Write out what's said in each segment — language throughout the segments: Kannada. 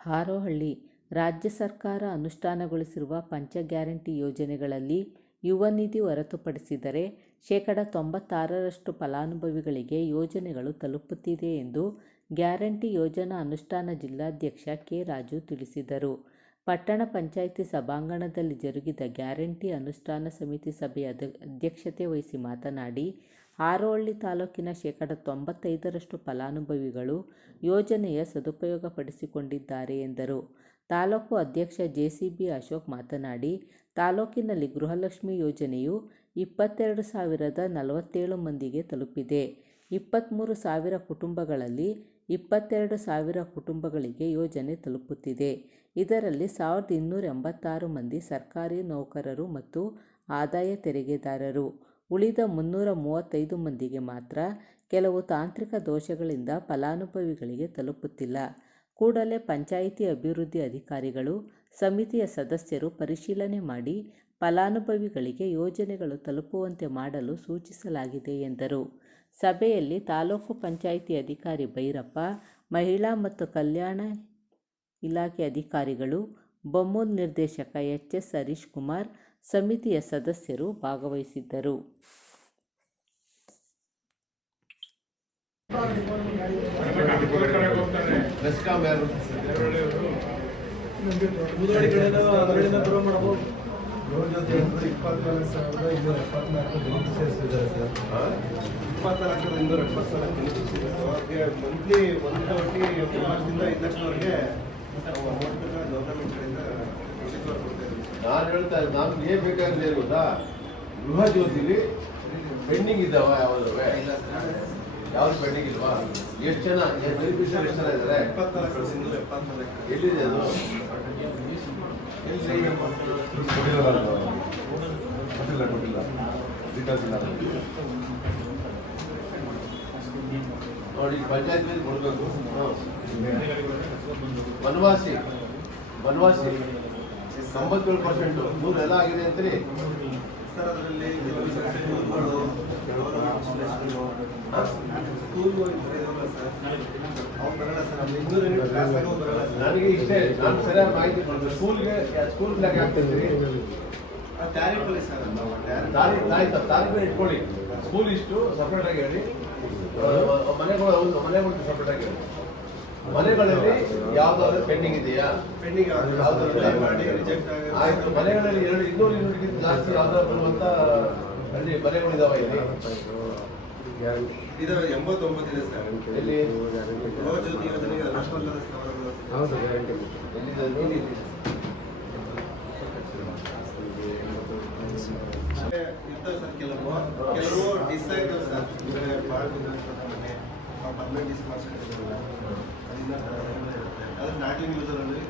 ಹಾರೋಹಳ್ಳಿ ರಾಜ್ಯ ಸರ್ಕಾರ ಅನುಷ್ಠಾನಗೊಳಿಸಿರುವ ಪಂಚ ಗ್ಯಾರಂಟಿ ಯೋಜನೆಗಳಲ್ಲಿ ಯುವ ನಿಧಿ ಹೊರತುಪಡಿಸಿದರೆ ಶೇಕಡ 96ರಷ್ಟು ಫಲಾನುಭವಿಗಳಿಗೆ ಯೋಜನೆಗಳು ತಲುಪುತ್ತಿದೆ ಎಂದು ಗ್ಯಾರಂಟಿ ಯೋಜನಾ ಅನುಷ್ಠಾನ ಜಿಲ್ಲಾಧ್ಯಕ್ಷ ಕೆ. ರಾಜು ತಿಳಿಸಿದರು. ಪಟ್ಟಣ ಪಂಚಾಯಿತಿ ಸಭಾಂಗಣದಲ್ಲಿ ಜರುಗಿದ ಗ್ಯಾರಂಟಿ ಅನುಷ್ಠಾನ ಸಮಿತಿ ಸಭೆಯ ಅಧ್ಯಕ್ಷತೆ ವಹಿಸಿ ಮಾತನಾಡಿ, ಹಾರೋಹಳ್ಳಿ ತಾಲೂಕಿನ ಶೇಕಡ 95ರಷ್ಟು ಫಲಾನುಭವಿಗಳು ಯೋಜನೆಯ ಸದುಪಯೋಗಪಡಿಸಿಕೊಂಡಿದ್ದಾರೆ ಎಂದರು. ತಾಲೂಕು ಅಧ್ಯಕ್ಷ ಜೆಸಿಬಿ ಅಶೋಕ್ ಮಾತನಾಡಿ, ತಾಲೂಕಿನಲ್ಲಿ ಗೃಹಲಕ್ಷ್ಮಿ ಯೋಜನೆಯು 22,047 ಮಂದಿಗೆ ತಲುಪಿದೆ. 23,000 ಕುಟುಂಬಗಳಲ್ಲಿ 22,000 ಕುಟುಂಬಗಳಿಗೆ ಯೋಜನೆ ತಲುಪುತ್ತಿದೆ. ಇದರಲ್ಲಿ 1,286 ಮಂದಿ ಸರ್ಕಾರಿ ನೌಕರರು ಮತ್ತು ಆದಾಯ ತೆರಿಗೆದಾರರು. ಉಳಿದ 335 ಮಂದಿಗೆ ಮಾತ್ರ ಕೆಲವು ತಾಂತ್ರಿಕ ದೋಷಗಳಿಂದ ಫಲಾನುಭವಿಗಳಿಗೆ ತಲುಪುತ್ತಿಲ್ಲ. ಕೂಡಲೇ ಪಂಚಾಯಿತಿ ಅಭಿವೃದ್ಧಿ ಅಧಿಕಾರಿಗಳು, ಸಮಿತಿಯ ಸದಸ್ಯರು ಪರಿಶೀಲನೆ ಮಾಡಿ ಫಲಾನುಭವಿಗಳಿಗೆ ಯೋಜನೆಗಳು ತಲುಪುವಂತೆ ಮಾಡಲು ಸೂಚಿಸಲಾಗಿದೆ ಎಂದರು. ಸಭೆಯಲ್ಲಿ ತಾಲೂಕು ಪಂಚಾಯಿತಿ ಅಧಿಕಾರಿ ಭೈರಪ್ಪ, ಮಹಿಳಾ ಮತ್ತು ಕಲ್ಯಾಣ ಇಲಾಖೆ ಅಧಿಕಾರಿಗಳು, ಬಮೂಲ್ ನಿರ್ದೇಶಕ ಎಚ್.ಎಸ್. ಹರೀಶ್ ಕುಮಾರ್, ಸಮಿತಿಯ ಸದಸ್ಯರು ಭಾಗವಹಿಸಿದ್ದರು. ನಾನು ಹೇಳ್ತಾ ಇದ್ದೆ, ನಾನು ಏನ್ ಬೇಕಾಗಿದೆ ಗೊತ್ತಾ, ಗೃಹ ಜ್ಯೋತಿಲಿ ಪೆಂಡಿಂಗ್ ಇದ್ದಾವ? ಯಾವ್ದು ಪೆಂಡಿಂಗ್ ಇಲ್ವಾ? ಎಷ್ಟು ಜನ ಬೆನಿಫಿಷಿಯರಿ ಎಷ್ಟು ಜನ ಇದ್ದಾರೆ? ಎಲ್ಲಿದೆ ಅದು? ನೋಡಿ, ಪಂಚಾಯತ್ ಕೊಡ್ಬೇಕು. ಬನವಾಸಿ 97% ಮೂರು ಎಲ್ಲ ಆಗಿದೆ ಅಂತೀರಿ ಸರ್. ಅದರಲ್ಲಿ ನನಗೆ ಇಷ್ಟೇ, ನಾನು ಸರಿಯಾಗಿ ಮಾಹಿತಿ ಕೊಡ್ತೀನಿ. ಸ್ಕೂಲ್ ಯಾಕೆ ಆಗ್ತಿದ್ರಿ? ತಾರೀಕು ಇಟ್ಕೊಳ್ಳಿ. ಸ್ಕೂಲ್ ಇಷ್ಟು ಸಪ್ರೇಟ್ ಆಗಿ ಹೇಳಿ, ಮನೆಗಳು ಸಪ್ರೇಟ್ ಆಗಿ ಹೇಳಿ. ಮನೆಗಳಲ್ಲಿ ಯಾವ್ದಾದ್ರು ಪೆಂಡಿಂಗ್ ಇದೆಯಾ? ಪೆಂಡಿಂಗ್ ಆಯ್ತು. ಮನೆಗಳಲ್ಲಿ 200 ಯೂನಿಟ್ಗಿಂತ ಜಾಸ್ತಿ ಯಾವ್ದಾದ್ರು ಬರುವಂತ ಅಲ್ಲಿ ಮನೆಗಳು ಇದಾವ? ಇಲ್ಲಿ ಇದಾವೆ, 89 ಇದೆ ಸರ್. ಎಲ್ಲಿ? ಗೃಹ ಜ್ಯೋತಿ ಯೋಜನೆಗೆ ರಾಷ್ಟ್ರಮಟ್ಟದ ಸ್ಥಾವರಗಳು ಇರ್ತವೆ ಸರ್. ಕೆಲವು ಡಿಸ್ ಆಗಿದ್ದಾವೆ ಸರ್. ಭಾಳ ಮನೆ ಪರ್ಮನೆಂಟ್ ಡಿಸ್ ಮಾಡಿಸ್ಕೊಂಡಿದ್ದಾರಲ್ಲ, ಅದ್ರ ನಾಟಿಂಗ್ ಯೂಸರಲ್ಲಿ.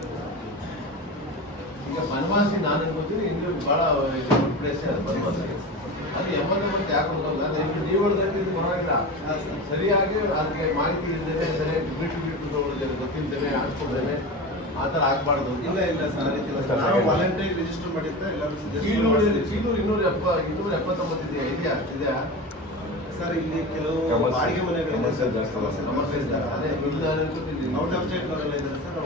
ಈಗ ಬನವಾಸಿ ನಾನು ಅನ್ಕೋತೀನಿ, ಇನ್ನು ಬಹಳ ಪ್ಲೇಸ್ ಬನವಾಸಿ. ಅದು 89 ಯಾಕೆ ಹೋಗಲ್ಲ? ನೀವು ಹೇಳಿದ್ರೆ ಪರವಾಗಿಲ್ಲ. ಸರಿಯಾಗಿ ಅದಕ್ಕೆ ಮಾಹಿತಿ ಇಲ್ಲದೆ ಸರಿಯಾಗಿ ಬಿಟ್ಟು ತಗೊಳ್ಳಿದ್ದೇನೆ, ಗೊತ್ತಿದ್ದೇನೆ, ಹಾಕ್ಕೊಳ್ತೇನೆ, ಆ ಥರ ಆಗ್ಬಾರ್ದು. ಇಲ್ಲ ಸರ್, ನಾವು ವಾಲಂಟರಿ ರಿಜಿಸ್ಟರ್ ಮಾಡಿದ್ದೆ. ಎಲ್ಲರೂ 279 ಇದೆಯಾ ಸರ್? ಇಲ್ಲಿ ಕೆಲವು ಬಾಡಿಗೆ ಮನೆಗಳಿದೆ ಸರ್, ಸಮಸ್ಯೆ ಇದೆ. ಅದೇ ಔಟ್ ಆಫ್ ಸ್ಟೇಟ್ ಅವರೆಲ್ಲ ಇದ್ದಾರೆ ಸರ್.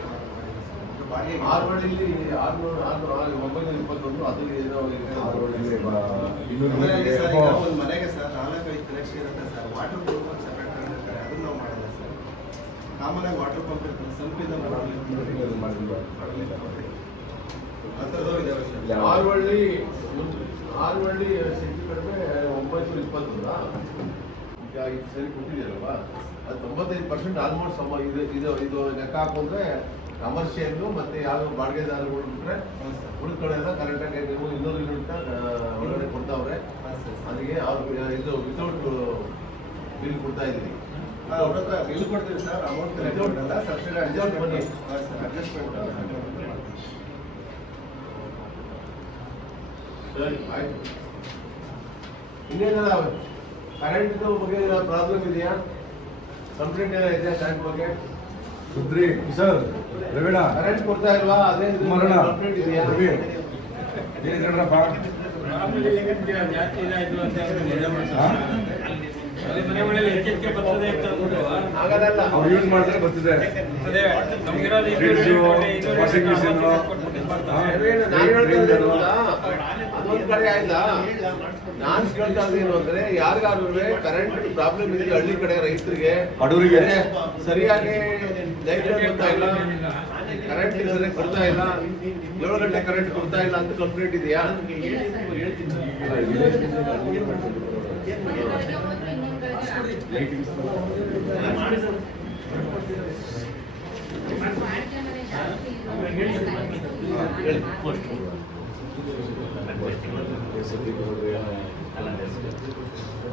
ಬಾಡಿಗೆ ಹಾರೋಹಳ್ಳಿಲಿ 921 ಅದು ಏನೋ ಒಂದು ಮನೆಗೆ ಸರ್ 4-5 ಕನೆಕ್ಷನ್ ಇರುತ್ತೆ ಸರ್. ವಾಟರ್ ಪಂಪ್ ಸೆಪರೇಟ್ ಆಗಿರ್ತಾರೆ, ಅದನ್ನ ನಾವು ಮಾಡಲ್ಲ ಸರ್. ಕಾಮನ್ ಆಗಿ ವಾಟರ್ ಪಂಪ್ ಇರ್ತದೆ, ಸ್ವಲ್ಪ ಇಂದ ಆ ಥರದವ್ರು ಇದಾವೆ ಸರ್. ಹಾರೋಹಳ್ಳಿ ಸಿಟಿ ಕಡಿಮೆ 920 ಈಗ ಇದು ಸರಿ ಕೊಟ್ಟಿದ್ದೀರಲ್ವ? ಅದು 95% ಆಲ್ಮೋಸ್ಟ್ ಇದು ಲೆಕ್ಕ ಹಾಕೊಂಡ್ರೆ ಕಮರ್ಷಿಯಲ್ಲು ಮತ್ತೆ ಯಾವ ಬಾಡಿಗೆದಾರಗಳು ಬಿಟ್ರೆ ಉಳ್ಕೊಳ್ಳೆಲ್ಲ ಕರೆಕ್ಟಾಗಿ ನೀವು 200 ಯೂನಿಟ್ ಒಳಗಡೆ ಕೊಡ್ತಾವ್ರೆ. ಅದಕ್ಕೆ ಅವ್ರು ಇದು ವಿತೌಟ್ ಬಿಲ್ ಕೊಡ್ತಾ ಇದ್ದೀರಿ. ಅವ್ರ ಹತ್ರ ಬಿಲ್ ಕೊಡ್ತೀವಿ sir. Amount without subsidy adjust ಬನ್ನಿ ಸರ್, ಅಡ್ಜಸ್ಟ್ಮೆಂಟ್. ಸರಿ, ಆಯ್ತು. ಇನ್ನೇನಲ್ಲ ಕರೆಂಟ್ ಬಗ್ಗೆ ಪ್ರಾಬ್ಲಮ್ ಇದೆಯಾ? ಕಂಪ್ಲೇಂಟ್ ಏನೋ ಇದೆಯಾ ಟ್ಯಾಂಕ್ ಬಗ್ಗೆ? ಸುದ್ರಿ ಸರ್, ರವಿಣ ಕರೆಂಟ್ ಕೊಡ್ತಾ ಇಲ್ವಾ? ಅದೇ ಕಂಪ್ಲೇಂಟ್ ಇದೆಯಾ? ಮನೆ ಮನೆಯಲ್ಲಿ ಎಚ್ಚರಿಕೆ ಬರ್ತದೆ ಅಂತ ಅಂದ್ಬಿಟ್ಟು ಆಗಲ್ಲ. ಅವ್ರು ಯೂಸ್ ಮಾಡಿದ್ರೆ ಬರ್ತಿದೆ. ಅದೇ ನಮಗಿರೋದು ಫ್ರಿಡ್ಜು, ವಾಷಿಂಗ್ ಮಿಷಿನ್, ನಾನು ಹೇಳ್ತಾ ಇರೋದಲ್ಲ, ಅದೊಂದ್ ಕಡೆ ಆಯ್ತಾ. ನಾನ್ ಕೇಳ್ತಾ ಇದ್ದೇನು ಅಂದ್ರೆ ಯಾರಿಗಾರು ಕರೆಂಟ್ ಪ್ರಾಬ್ಲಮ್ ಇದೆ ಹಳ್ಳಿ ಕಡೆ ರೈತರಿಗೆ ಬಡವರಿಗೆ ಸರಿಯಾಗಿ ಲೈಟ್ ಬರ್ತಾ ಇಲ್ಲ, ಕರೆಂಟ್ ಸರಿಯಾಗಿ ಬರ್ತಾ ಇಲ್ಲ, 7 ಗಂಟೆ ಕರೆಂಟ್ ಬರ್ತಾ ಇಲ್ಲ ಅಂತ ಕಂಪ್ಲೇಂಟ್ ಇದೆಯಾ?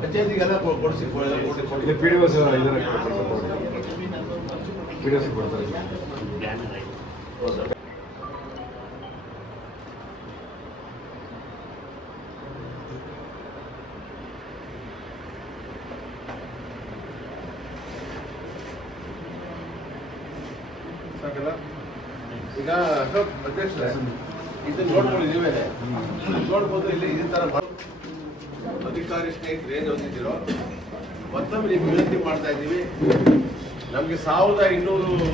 ಪಂಚಾಯತಿಗೆಲ್ಲ ಕೊಡಿಸಿ ಇದು PDOs ಇದರ PDOs ಕೊಡ್ತಾರೆ. ಸಾಕಲ್ಲ? ಈಗ ಅಶೋಕ್ ಅಧ್ಯಕ್ಷರೇ, ಇದನ್ನ ನೋಡ್ಕೊಳ್ಳಿ, ನೀವೇ ನೋಡ್ಬೋದು. ಇಲ್ಲಿ ಇದೇ ತರ ಅಧಿಕಾರಿ ಸ್ನೇಹಿತರು ಏನು ಹೊಂದಿದ್ದೀರೋ ಮತ್ತೊಮ್ಮೆ ನೀವು ವಿನಂತಿ ಮಾಡ್ತಾ ಇದ್ದೀವಿ. ನಮಗೆ 1200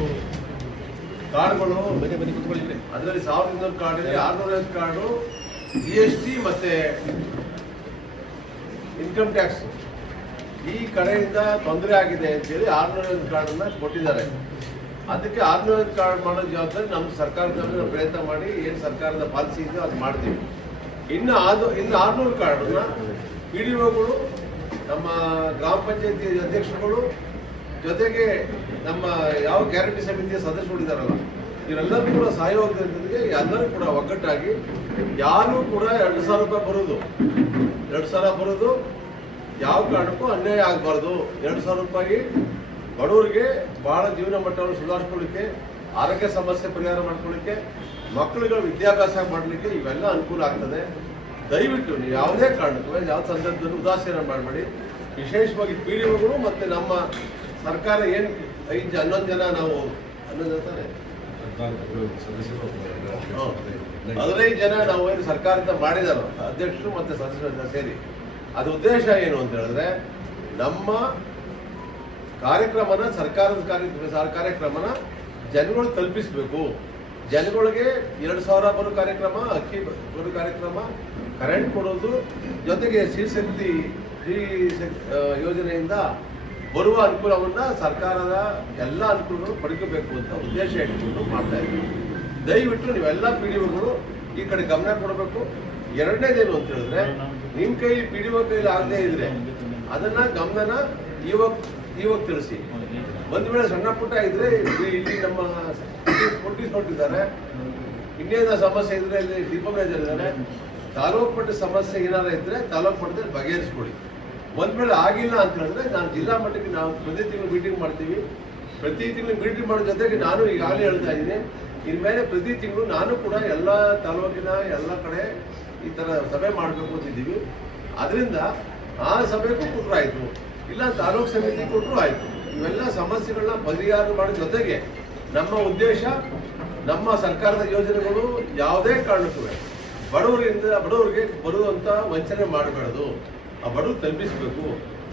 ಕಾರ್ಡ್ಗಳು ಅದರಲ್ಲಿ 1200 ಕಾರ್ಡ್ ಇದೆ. 650 ಕಾರ್ಡು GST ಮತ್ತೆ ಇನ್ಕಮ್ ಟ್ಯಾಕ್ಸ್ ಈ ಕಡೆಯಿಂದ ತೊಂದರೆ ಆಗಿದೆ ಅಂತೇಳಿ 650 ಕಾರ್ಡನ್ನ ಕೊಟ್ಟಿದ್ದಾರೆ. ಅದಕ್ಕೆ 650 ಕಾರ್ಡ್ ಮಾಡೋ ಜವಾಬ್ದಾರಿ ನಮ್ಮ ಸರ್ಕಾರದಲ್ಲಿ ನಾವು ಪ್ರಯತ್ನ ಮಾಡಿ ಏನು ಸರ್ಕಾರದ ಪಾಲಿಸಿ ಇದೆ ಅದು ಮಾಡ್ತೀವಿ. ಇನ್ನು 600 ಕಾರ್ಡನ್ನ PDOಗಳು, ನಮ್ಮ ಗ್ರಾಮ ಪಂಚಾಯತಿ ಅಧ್ಯಕ್ಷರುಗಳು, ಜೊತೆಗೆ ನಮ್ಮ ಯಾವ ಗ್ಯಾರಂಟಿ ಸಮಿತಿಯ ಸದಸ್ಯರುಗಳಿದಾರಲ್ಲ ಇವರೆಲ್ಲರೂ ಕೂಡ ಸಹಯೋಗದೊಂದಿಗೆ ಎಲ್ಲರೂ ಕೂಡ ಒಗ್ಗಟ್ಟಾಗಿ ಯಾರು ಕೂಡ 2,000 ರೂಪಾಯಿ ಬರೋದು 2,000 ಬರೋದು ಯಾವ ಕಾರಣಕ್ಕೂ ಅನ್ಯಾಯ ಆಗಬಾರ್ದು. 2,000 ರೂಪಾಯಿ ಬಡವರಿಗೆ ಬಹಳ ಜೀವನ ಮಟ್ಟವನ್ನು ಸುಧಾರಿಸ್ಕೊಳ್ಳಿಕ್ಕೆ, ಆರೋಗ್ಯ ಸಮಸ್ಯೆ ಪರಿಹಾರ ಮಾಡ್ಕೊಳ್ಳಿಕ್ಕೆ, ಮಕ್ಕಳುಗಳ ವಿದ್ಯಾಭ್ಯಾಸ ಮಾಡಲಿಕ್ಕೆ ಇವೆಲ್ಲ ಅನುಕೂಲ ಆಗ್ತದೆ. ದಯವಿಟ್ಟು ನೀವು ಯಾವುದೇ ಕಾರಣಕ್ಕೂ ಯಾವ ಸಂದರ್ಭದಲ್ಲೂ ಉದಾಸೀನ ಮಾಡಬೇಡಿ. ವಿಶೇಷವಾಗಿ PDOಗಳು ಮತ್ತೆ ನಮ್ಮ ಸರ್ಕಾರ ಏನು 11 ಜನ ನಾವು 11 ತಾನೆ 15 ಜನ ನಾವು ಏನು ಸರ್ಕಾರದಿಂದ ಮಾಡಿದಾರೋ ಅಧ್ಯಕ್ಷರು ಮತ್ತೆ ಸದಸ್ಯರಿಂದ ಸೇರಿ ಅದ್ರ ಉದ್ದೇಶ ಏನು ಅಂತ ಹೇಳಿದ್ರೆ ನಮ್ಮ ಕಾರ್ಯಕ್ರಮನ ಸರ್ಕಾರದ ಕಾರ್ಯಕ್ರಮನ ಜನಗಳು ತಲುಪಿಸಬೇಕು. ಜನಗಳಿಗೆ 2,000 ಬರೋ ಕಾರ್ಯಕ್ರಮ, ಅಕ್ಕಿ ಬರೋ ಕಾರ್ಯಕ್ರಮ, ಕರೆಂಟ್ ಕೊಡೋದು, ಜೊತೆಗೆ ಶ್ರೀ ಯೋಜನೆಯಿಂದ ಬರುವ ಅನುಕೂಲವನ್ನ ಸರ್ಕಾರದ ಎಲ್ಲ ಅನುಕೂಲಗಳು ಪಡ್ಕೋಬೇಕು ಅಂತ ಉದ್ದೇಶ ಇಟ್ಕೊಂಡು ಮಾಡ್ತಾ ಇದ್ದೀವಿ. ದಯವಿಟ್ಟು ನೀವೆಲ್ಲ PDOಗಳು ಈ ಕಡೆ ಗಮನ ಕೊಡಬೇಕು. ಎರಡನೇದೇನು ಅಂತ ಹೇಳಿದ್ರೆ ನಿಮ್ಮ ಕೈಲಿ PDO ಕೈಲಿ ಆಗದೆ ಇದ್ರೆ ಅದನ್ನ ಗಮನನ ಇವಾಗ ತಿಳಿಸಿ. ಒಂದು ವೇಳೆ ಸಣ್ಣ ಪುಟ್ಟ ಇದ್ರೆ ಇಲ್ಲಿ ನಮ್ಮ ನೋಟಿಸ್ ಕೊಟ್ಟಿದ್ದಾರೆ. ಇನ್ನೇನ ಸಮಸ್ಯೆ ಇದ್ರೆ ಇಲ್ಲಿ ಡಿಪೋ ಮ್ಯಾನೇಜರ್ ಇದ್ದಾರೆ. ತಾಲೂಕು ಮಟ್ಟದ ಸಮಸ್ಯೆ ಏನಾರ ಇದ್ರೆ ತಾಲೂಕು ಮಟ್ಟದಲ್ಲಿ ಬಗೆಹರಿಸ್ಕೊಳ್ಳಿ. ಒಂದ್ ವೇಳೆ ಆಗಿಲ್ಲ ಅಂತ ಹೇಳಿದ್ರೆ ನಾನು ಜಿಲ್ಲಾ ಮಟ್ಟಕ್ಕೆ ನಾವು ಪ್ರತಿ ತಿಂಗಳು ಮೀಟಿಂಗ್ ಮಾಡ್ತೀವಿ. ಪ್ರತಿ ತಿಂಗಳು ಮೀಟಿಂಗ್ ಮಾಡೋ ಜೊತೆಗೆ ನಾನು ಈಗಾಗಲೇ ಹೇಳ್ತಾ ಇದ್ದೀನಿ, ಇನ್ಮೇಲೆ ಪ್ರತಿ ತಿಂಗಳು ನಾನು ಕೂಡ ಎಲ್ಲ ತಾಲೂಕಿನ ಎಲ್ಲ ಕಡೆ ಈ ತರ ಸಭೆ ಮಾಡಬೇಕು ಅಂತಿದ್ದೀವಿ. ಅದರಿಂದ ಆ ಸಭೆಗೂ ಕೊಟ್ಟರು ಆಯ್ತು, ಇಲ್ಲ ತಾಲೂಕು ಸಮಿತಿ ಕೊಟ್ಟರು ಆಯ್ತು. ಇವೆಲ್ಲ ಸಮಸ್ಯೆಗಳನ್ನ ಪರಿಹಾರ ಮಾಡೋ ಜೊತೆಗೆ ನಮ್ಮ ಉದ್ದೇಶ ನಮ್ಮ ಸರ್ಕಾರದ ಯೋಜನೆಗಳು ಯಾವುದೇ ಕಾರಣಕ್ಕೂ ಬಡವರಿಗೆ ಬರುವಂತ ವಂಚನೆ ಮಾಡಬಾರ್ದು. ಆ ಬಡವರು ತಲುಪಿಸಬೇಕು.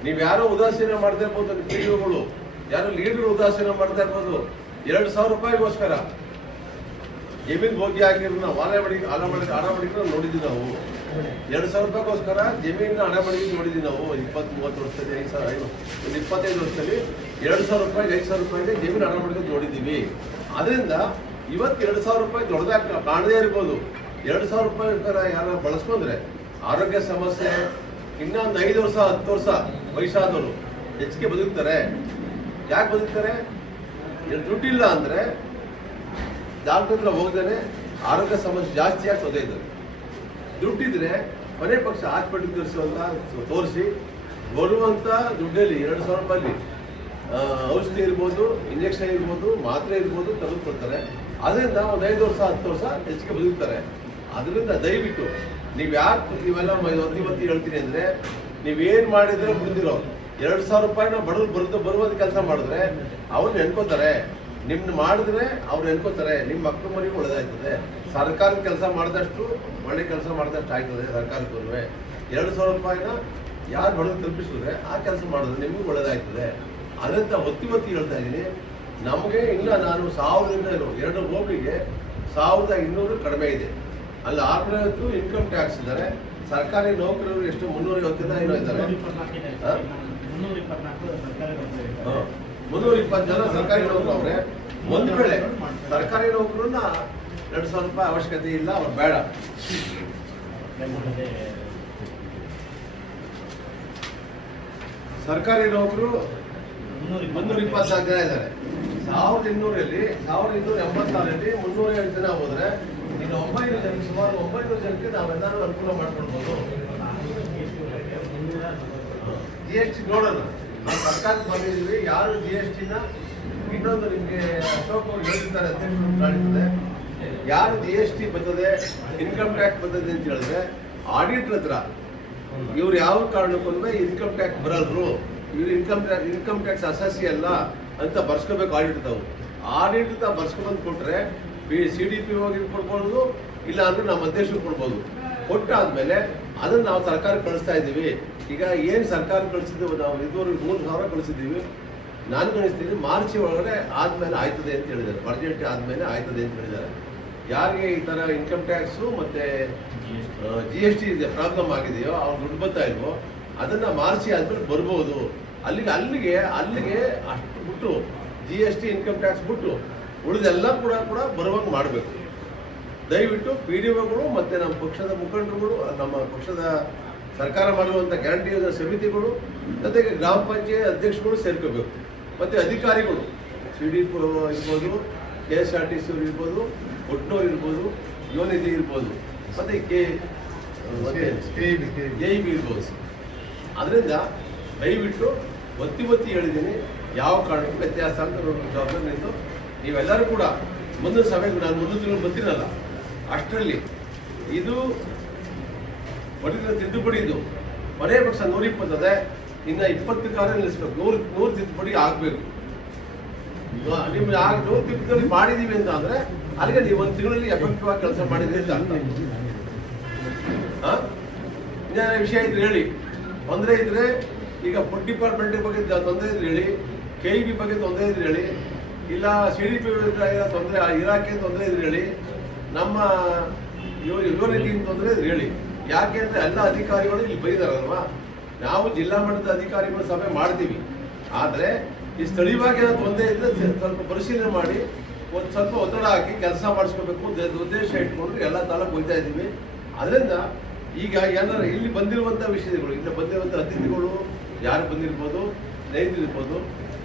ನೀವು ಯಾರೋ ಉದಾಸೀನ ಮಾಡ್ತಾ ಇರ್ಬೋದು, PDOಗಳು ಯಾರೋ ಲೀಡರ್ ಉದಾಸೀನ ಮಾಡ್ತಾ ಇರ್ಬೋದು. 2,000 ರೂಪಾಯಿಗೋಸ್ಕರ ಜಮೀನ್ ಭೋಗಿ ಆಗಿರೋ ಹಣ ಮಾಡಿದ್ರೆ ನೋಡಿದ್ವಿ ನಾವು. 2,000 ರೂಪಾಯಿಗೋಸ್ಕರ ಜಮೀನ ಹಣ ಮಾಡಿದ್ದು ನೋಡಿದ್ವಿ ನಾವು. 20-30 ವರ್ಷದಲ್ಲಿ 25 ವರ್ಷದಲ್ಲಿ 2,000 ರೂಪಾಯಿಗೆ 5,000 ರೂಪಾಯಿಗೆ ಜಮೀನು ಹಣ ಮಾಡಿದ್ದು ನೋಡಿದ್ದೀವಿ. ಅದರಿಂದ ಇವತ್ತು 2,000 ರೂಪಾಯಿ ದೊಡ್ಡದಾಗಿ ಕಾಣದೇ ಇರ್ಬೋದು. 2,000 ರೂಪಾಯಿ ಯಾರು ಬಳಸ್ಕೊಂಡ್ರೆ ಆರೋಗ್ಯ ಸಮಸ್ಯೆ, ಇನ್ನೊಂದು 5 ವರ್ಷ 10 ವರ್ಷ ವಯಸ್ಸಾದವರು ಹೆಚ್ಚಿಗೆ ಬದುಕ್ತಾರೆ. ಯಾಕೆ ಬದುಕ್ತಾರೆ? ದುಡ್ಡಿಲ್ಲ ಅಂದ್ರೆ ಡಾಕ್ಟರ್ ಹತ್ರ ಹೋಗ್ದೇನೆ ಆರೋಗ್ಯ ಸಮಸ್ಯೆ ಜಾಸ್ತಿ ಆಗಿ ತೊಂದರೆ. ದುಡ್ಡಿದ್ರೆ ಮನೆ ಪಕ್ಷ ಹಾಸ್ಪಿಟಲ್ ತೋರಿಸಿ ಬರುವಂತ ದುಡ್ಡಲ್ಲಿ 2,000 ರೂಪಾಯಿ ಔಷಧಿ ಇರ್ಬೋದು, ಇಂಜೆಕ್ಷನ್ ಇರ್ಬೋದು, ಮಾತ್ರೆ ಇರ್ಬೋದು ತೆಗೆದುಕೊಳ್ತಾರೆ. ಅದರಿಂದ ಒಂದು 5 ವರ್ಷ 10 ವರ್ಷ ಹೆಚ್ಚಿಗೆ ಬದುಕ್ತಾರೆ. ಅದರಿಂದ ದಯವಿಟ್ಟು ನೀವು ಯಾಕೆ ಇವೆಲ್ಲ ಇವತ್ತು ಹೇಳ್ತೀನಿ ಅಂದ್ರೆ, ನೀವೇನ್ ಮಾಡಿದ್ರೆ ಮುಂದಿರೋ 2,000 ರೂಪಾಯಿನ ಬಡವರು ಬರುವಂತ ಕೆಲಸ ಮಾಡಿದ್ರೆ ಅವ್ರು ನೆನ್ಕೋತಾರೆ. ನಿಮ್ನ ಮಾಡಿದ್ರೆ ಅವ್ರು ನೆನ್ಕೋತಾರೆ. ನಿಮ್ಮ ಮಕ್ಕಳು ಮನೆಗೂ ಒಳ್ಳೆದಾಯ್ತದೆ. ಸರ್ಕಾರದ ಕೆಲಸ ಮಾಡಿದಷ್ಟು ಒಳ್ಳೆ ಕೆಲಸ ಮಾಡಿದಷ್ಟು ಆಯ್ತದೆ ಸರ್ಕಾರಕ್ಕೂ. 2,000 ರೂಪಾಯಿನ ಯಾರು ಬಡವರು ತಲುಪಿಸಿದ್ರೆ ಆ ಕೆಲಸ ಮಾಡಿದ್ರೆ ನಿಮಗೂ ಒಳ್ಳೇದಾಗ್ತದೆ. ಅದರಿಂದ ಒತ್ತಿ ಹೇಳ್ತಾ ಇದ್ದೀನಿ. ನಮಗೆ ಇಲ್ಲ, ನಾನು 2 ಹೋಬಳಿಗೆ 1200 ಕಡಿಮೆ ಇದೆ. ಅಲ್ಲಿ 650 ಇನ್ಕಮ್ ಟ್ಯಾಕ್ಸ್ ಇದ್ದಾರೆ. ಸರ್ಕಾರಿ ನೌಕರರು ಎಷ್ಟು 350 ಏನೋ ಇದ್ದಾರೆ. 320 ಜನ ಸರ್ಕಾರಿ ನೌಕರು ಅವ್ರೆ. ಒಂದು ವೇಳೆ ಸರ್ಕಾರಿ ನೌಕರನ್ನ 2,000 ರೂಪಾಯಿ ಅವಶ್ಯಕತೆ ಇಲ್ಲ, ಅವ್ರು ಬೇಡ. ಸರ್ಕಾರಿ ನೌಕರು 324 ಜನ ಇದ್ದಾರೆ. 1200ರಲ್ಲಿ 1286ರಲ್ಲಿ 307 ಜನ ಹೋದ್ರೆ ಇನ್ನು 900 ಜನಕ್ಕೆ, ಸುಮಾರು 900 ಜನಕ್ಕೆ ನಾವೆಲ್ಲರೂ ಅನುಕೂಲ ಮಾಡ್ಕೊಳ್ಬೋದು. GST ನೋಡೋಣ, ನಾವು ಸರ್ಕಾರಕ್ಕೆ ಬಂದಿದ್ದೀವಿ. ಯಾರು GSTನ ಇನ್ನೊಂದು ನಿಮಗೆ ಅಶೋಕ್ ಅವರು ಹೇಳಿರ್ತಾರೆ, ಅಧ್ಯಕ್ಷರು ಕಾಣಿಸ್ತದೆ. ಯಾರು GST ಬರ್ತದೆ, ಇನ್ಕಮ್ ಟ್ಯಾಕ್ಸ್ ಬರ್ತದೆ ಅಂತ ಹೇಳಿದ್ರೆ ಆಡಿಟರ್ ಹತ್ರ ಇವ್ರು ಯಾವ ಕಾರಣಕ್ಕೂ ಇನ್ಕಮ್ ಟ್ಯಾಕ್ಸ್ ಬರಲ್ರು, ಇವ್ರು ಇನ್ಕಮ್ ಟ್ಯಾಕ್ಸ್ ಅಸಸ್ಯ ಅಲ್ಲ ಅಂತ ಬರ್ಸ್ಕೋಬೇಕು. ಆಡಿಟ್ ಬರ್ಸ್ಕೊಂಡ್ಬಂದು ಕೊಟ್ರೆ CDP ಹೋಗಿ ಕೊಡ್ಬೋದು, ಇಲ್ಲ ಅಂದ್ರೆ ನಮ್ಮ ಅಧ್ಯಕ್ಷರು ಕೊಡ್ಬೋದು. ಕೊಟ್ಟಾದ್ಮೇಲೆ ಅದನ್ನ ನಾವು ಸರ್ಕಾರಕ್ಕೆ ಕಳಿಸ್ತಾ ಇದ್ದೀವಿ. ಈಗ ಏನ್ ಸರ್ಕಾರ ಕಳಿಸಿದ್ದೀವಿ, ನಾವು ಇದುವರೆಗೂ 3,000 ಕಳಿಸಿದ್ದೀವಿ. ನಾನು ಗಣಿಸ್ತೀನಿ ಮಾರ್ಚ್ ಒಳಗಡೆ ಆದ್ಮೇಲೆ ಆಯ್ತದೆ ಅಂತ ಹೇಳಿದ್ದಾರೆ. ಬಜೆಟ್ ಆದ್ಮೇಲೆ ಆಯ್ತದೆ ಅಂತ ಹೇಳಿದ್ದಾರೆ. ಯಾರಿಗೆ ಈ ತರ ಇನ್ಕಮ್ ಟ್ಯಾಕ್ಸು ಮತ್ತೆ GST ಇದೆ ಪ್ರಾಬ್ಲಮ್ ಆಗಿದೆಯೋ, ಅವ್ರು ದುಡ್ಡು ಬರ್ತಾ ಇಲ್ವೋ, ಅದನ್ನ ಮಾರ್ಚ್ ಆದ್ಮೇಲೆ ಬರ್ಬೋದು. ಅಲ್ಲಿಗೆ ಅಷ್ಟು ಬಿಟ್ಟು GST ಇನ್ಕಮ್ ಟ್ಯಾಕ್ಸ್ ಬಿಟ್ಟು ಉಳಿದೆಲ್ಲ ಕೂಡ ಬರುವಂಗೆ ಮಾಡಬೇಕು. ದಯವಿಟ್ಟು PDOಗಳು ಮತ್ತೆ ನಮ್ಮ ಪಕ್ಷದ ಮುಖಂಡರುಗಳು, ನಮ್ಮ ಪಕ್ಷದ ಸರ್ಕಾರ ಮಾಡುವಂಥ ಗ್ಯಾರಂಟಿ ಯೋಜನಾ ಸಮಿತಿಗಳು, ಜೊತೆಗೆ ಗ್ರಾಮ ಪಂಚಾಯತ್ ಅಧ್ಯಕ್ಷಗಳು ಸೇರ್ಕೋಬೇಕು. ಮತ್ತೆ ಅಧಿಕಾರಿಗಳು CDP ಇರ್ಬೋದು, KSRTC ಇರ್ಬೋದು, ಒಟ್ನೂರು ಇರ್ಬೋದು, ಯುವನಿಧಿ ಇರ್ಬೋದು, ಮತ್ತೆ KEB ಇರ್ಬೋದು. ಅದರಿಂದ ದಯವಿಟ್ಟು ಒತ್ತಿ ಹೇಳಿದ್ದೀನಿ, ಯಾವ ಕಾರಣಕ್ಕೂ ವ್ಯತ್ಯಾಸ ಅಂತ ಜವಾಬ್ದಾರಿ ನಿಂತು ನೀವೆಲ್ಲರೂ ಕೂಡ ಮುಂದಿನ ಸಭೆಗೆ ನಾನು ಮುಂದಿನ ತಿಂಗಳು ಬರ್ತೀನಲ್ಲ, ಅಷ್ಟರಲ್ಲಿ ಇದು ತಿದ್ದುಪಡಿ ಇದು ಮನೆ ಪಕ್ಷ 120 ಅದೇ, ಇನ್ನ 20 ಕಾರ್ಯ ನಿಲ್ಲಿಸ್ಬೇಕು. 100 ತಿದ್ದುಪಡಿ ಆಗ್ಬೇಕು. ನಿಮ್ಗೆ 100 ತಿದ್ದುಪಡಿ ಮಾಡಿದೀವಿ ಅಂತ ಅಂದ್ರೆ ಅಲ್ಲಿಗೆ ನೀವು 1 ತಿಂಗಳಲ್ಲಿ ಎಫೆಕ್ಟಿವ್ ಆಗಿ ಕೆಲಸ ಮಾಡಿದ್ರಿ ಅಂತ ಅರ್ಥ. ವಿಷಯ ಇದ್ರೆ ಹೇಳಿ, ತೊಂದರೆ ಇದ್ರೆ ಈಗ ಫುಡ್ ಡಿಪಾರ್ಟ್ಮೆಂಟ್ ಬಗ್ಗೆ ತೊಂದರೆ ಇದ್ರೆ ಹೇಳಿ, KEB ಬಗ್ಗೆ ತೊಂದರೆ ಇದ್ರೆ ಹೇಳಿ, ಇಲ್ಲ CDP ತೊಂದರೆ, ಇಲಾಖೆ ತೊಂದರೆ ಇದ್ರೆ ಹೇಳಿ, ನಮ್ಮ ಯುವನಿಧಿ ತೊಂದರೆ ಇದ್ರೆ ಹೇಳಿ. ಯಾಕೆ ಅಂದ್ರೆ ಎಲ್ಲ ಅಧಿಕಾರಿಗಳು ಇಲ್ಲಿ ಬೈದಾರಲ್ವಾ. ನಾವು ಜಿಲ್ಲಾ ಮಟ್ಟದ ಅಧಿಕಾರಿಗಳು ಸಭೆ ಮಾಡ್ತೀವಿ, ಆದ್ರೆ ಈ ಸ್ಥಳೀಯವಾಗಿ ಏನೋ ತೊಂದರೆ ಇದ್ರೆ ಸ್ವಲ್ಪ ಪರಿಶೀಲನೆ ಮಾಡಿ ಒಂದು ಸ್ವಲ್ಪ ಒತ್ತಡ ಹಾಕಿ ಕೆಲಸ ಮಾಡಿಸ್ಕೋಬೇಕು ಉದ್ದೇಶ ಇಟ್ಕೊಂಡು ಎಲ್ಲ ತಾಲೂಕು ಹೋಗ್ತಾ ಇದ್ದೀವಿ. ಅದರಿಂದ ಈಗ ಏನಾರು ಇಲ್ಲಿ ಬಂದಿರುವಂಥ ವಿಷಯಗಳು, ಇಲ್ಲಿ ಬಂದಿರುವಂಥ ಅತಿಥಿಗಳು ಯಾರು ಬಂದಿರ್ಬೋದು, ಸ್ನೇಹಿತರು ಇರ್ಬೋದು,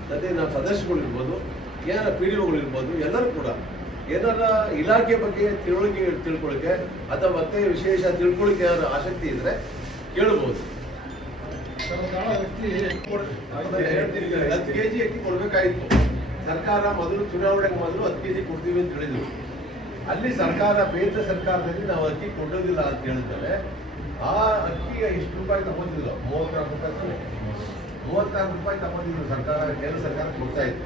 ಜೊತೆ ನಾವು ಸದಸ್ಯಗಳು ಇರ್ಬೋದು, ಏನಾರ PDOಗಳು ಇರ್ಬೋದು, ಎಲ್ಲರೂ ಕೂಡ ಏನಾರ ಇಲಾಖೆ ಬಗ್ಗೆ ತಿಳ್ಕೊಳ್ಳಿಕ್ಕೆ ಅಥವಾ ಮತ್ತೆ ವಿಶೇಷ ತಿಳ್ಕೊಳ್ಳಿಕ್ಕೆ ಏನಾರ ಆಸಕ್ತಿ ಇದ್ರೆ ಕೇಳಬಹುದು. 10 kg ಅಕ್ಕಿ ಕೊಡ್ಬೇಕಾಗಿತ್ತು. ಸರ್ಕಾರ ಮೊದಲು ಚುನಾವಣೆಗೆ ಮೊದಲು 10 kg ಕೊಡ್ತೀವಿ ಅಂತ ಹೇಳಿದ್ರು. ಅಲ್ಲಿ ಸರ್ಕಾರ ಕೇಂದ್ರ ಸರ್ಕಾರದಲ್ಲಿ ನಾವು ಅಕ್ಕಿ ಕೊಡೋದಿಲ್ಲ ಅಂತ ಹೇಳಿದ್ಮೇಲೆ ಆ ಅಕ್ಕಿಗೆ ಇಷ್ಟು ರೂಪಾಯಿ ತಗೊಂಡಿದ್ರು, 34 ರೂಪಾಯಿ ತಗೊಂಡಿದ್ರು ಸರ್ಕಾರ, ಕೇಂದ್ರ ಸರ್ಕಾರ ಕೊಡ್ತಾ ಇತ್ತು.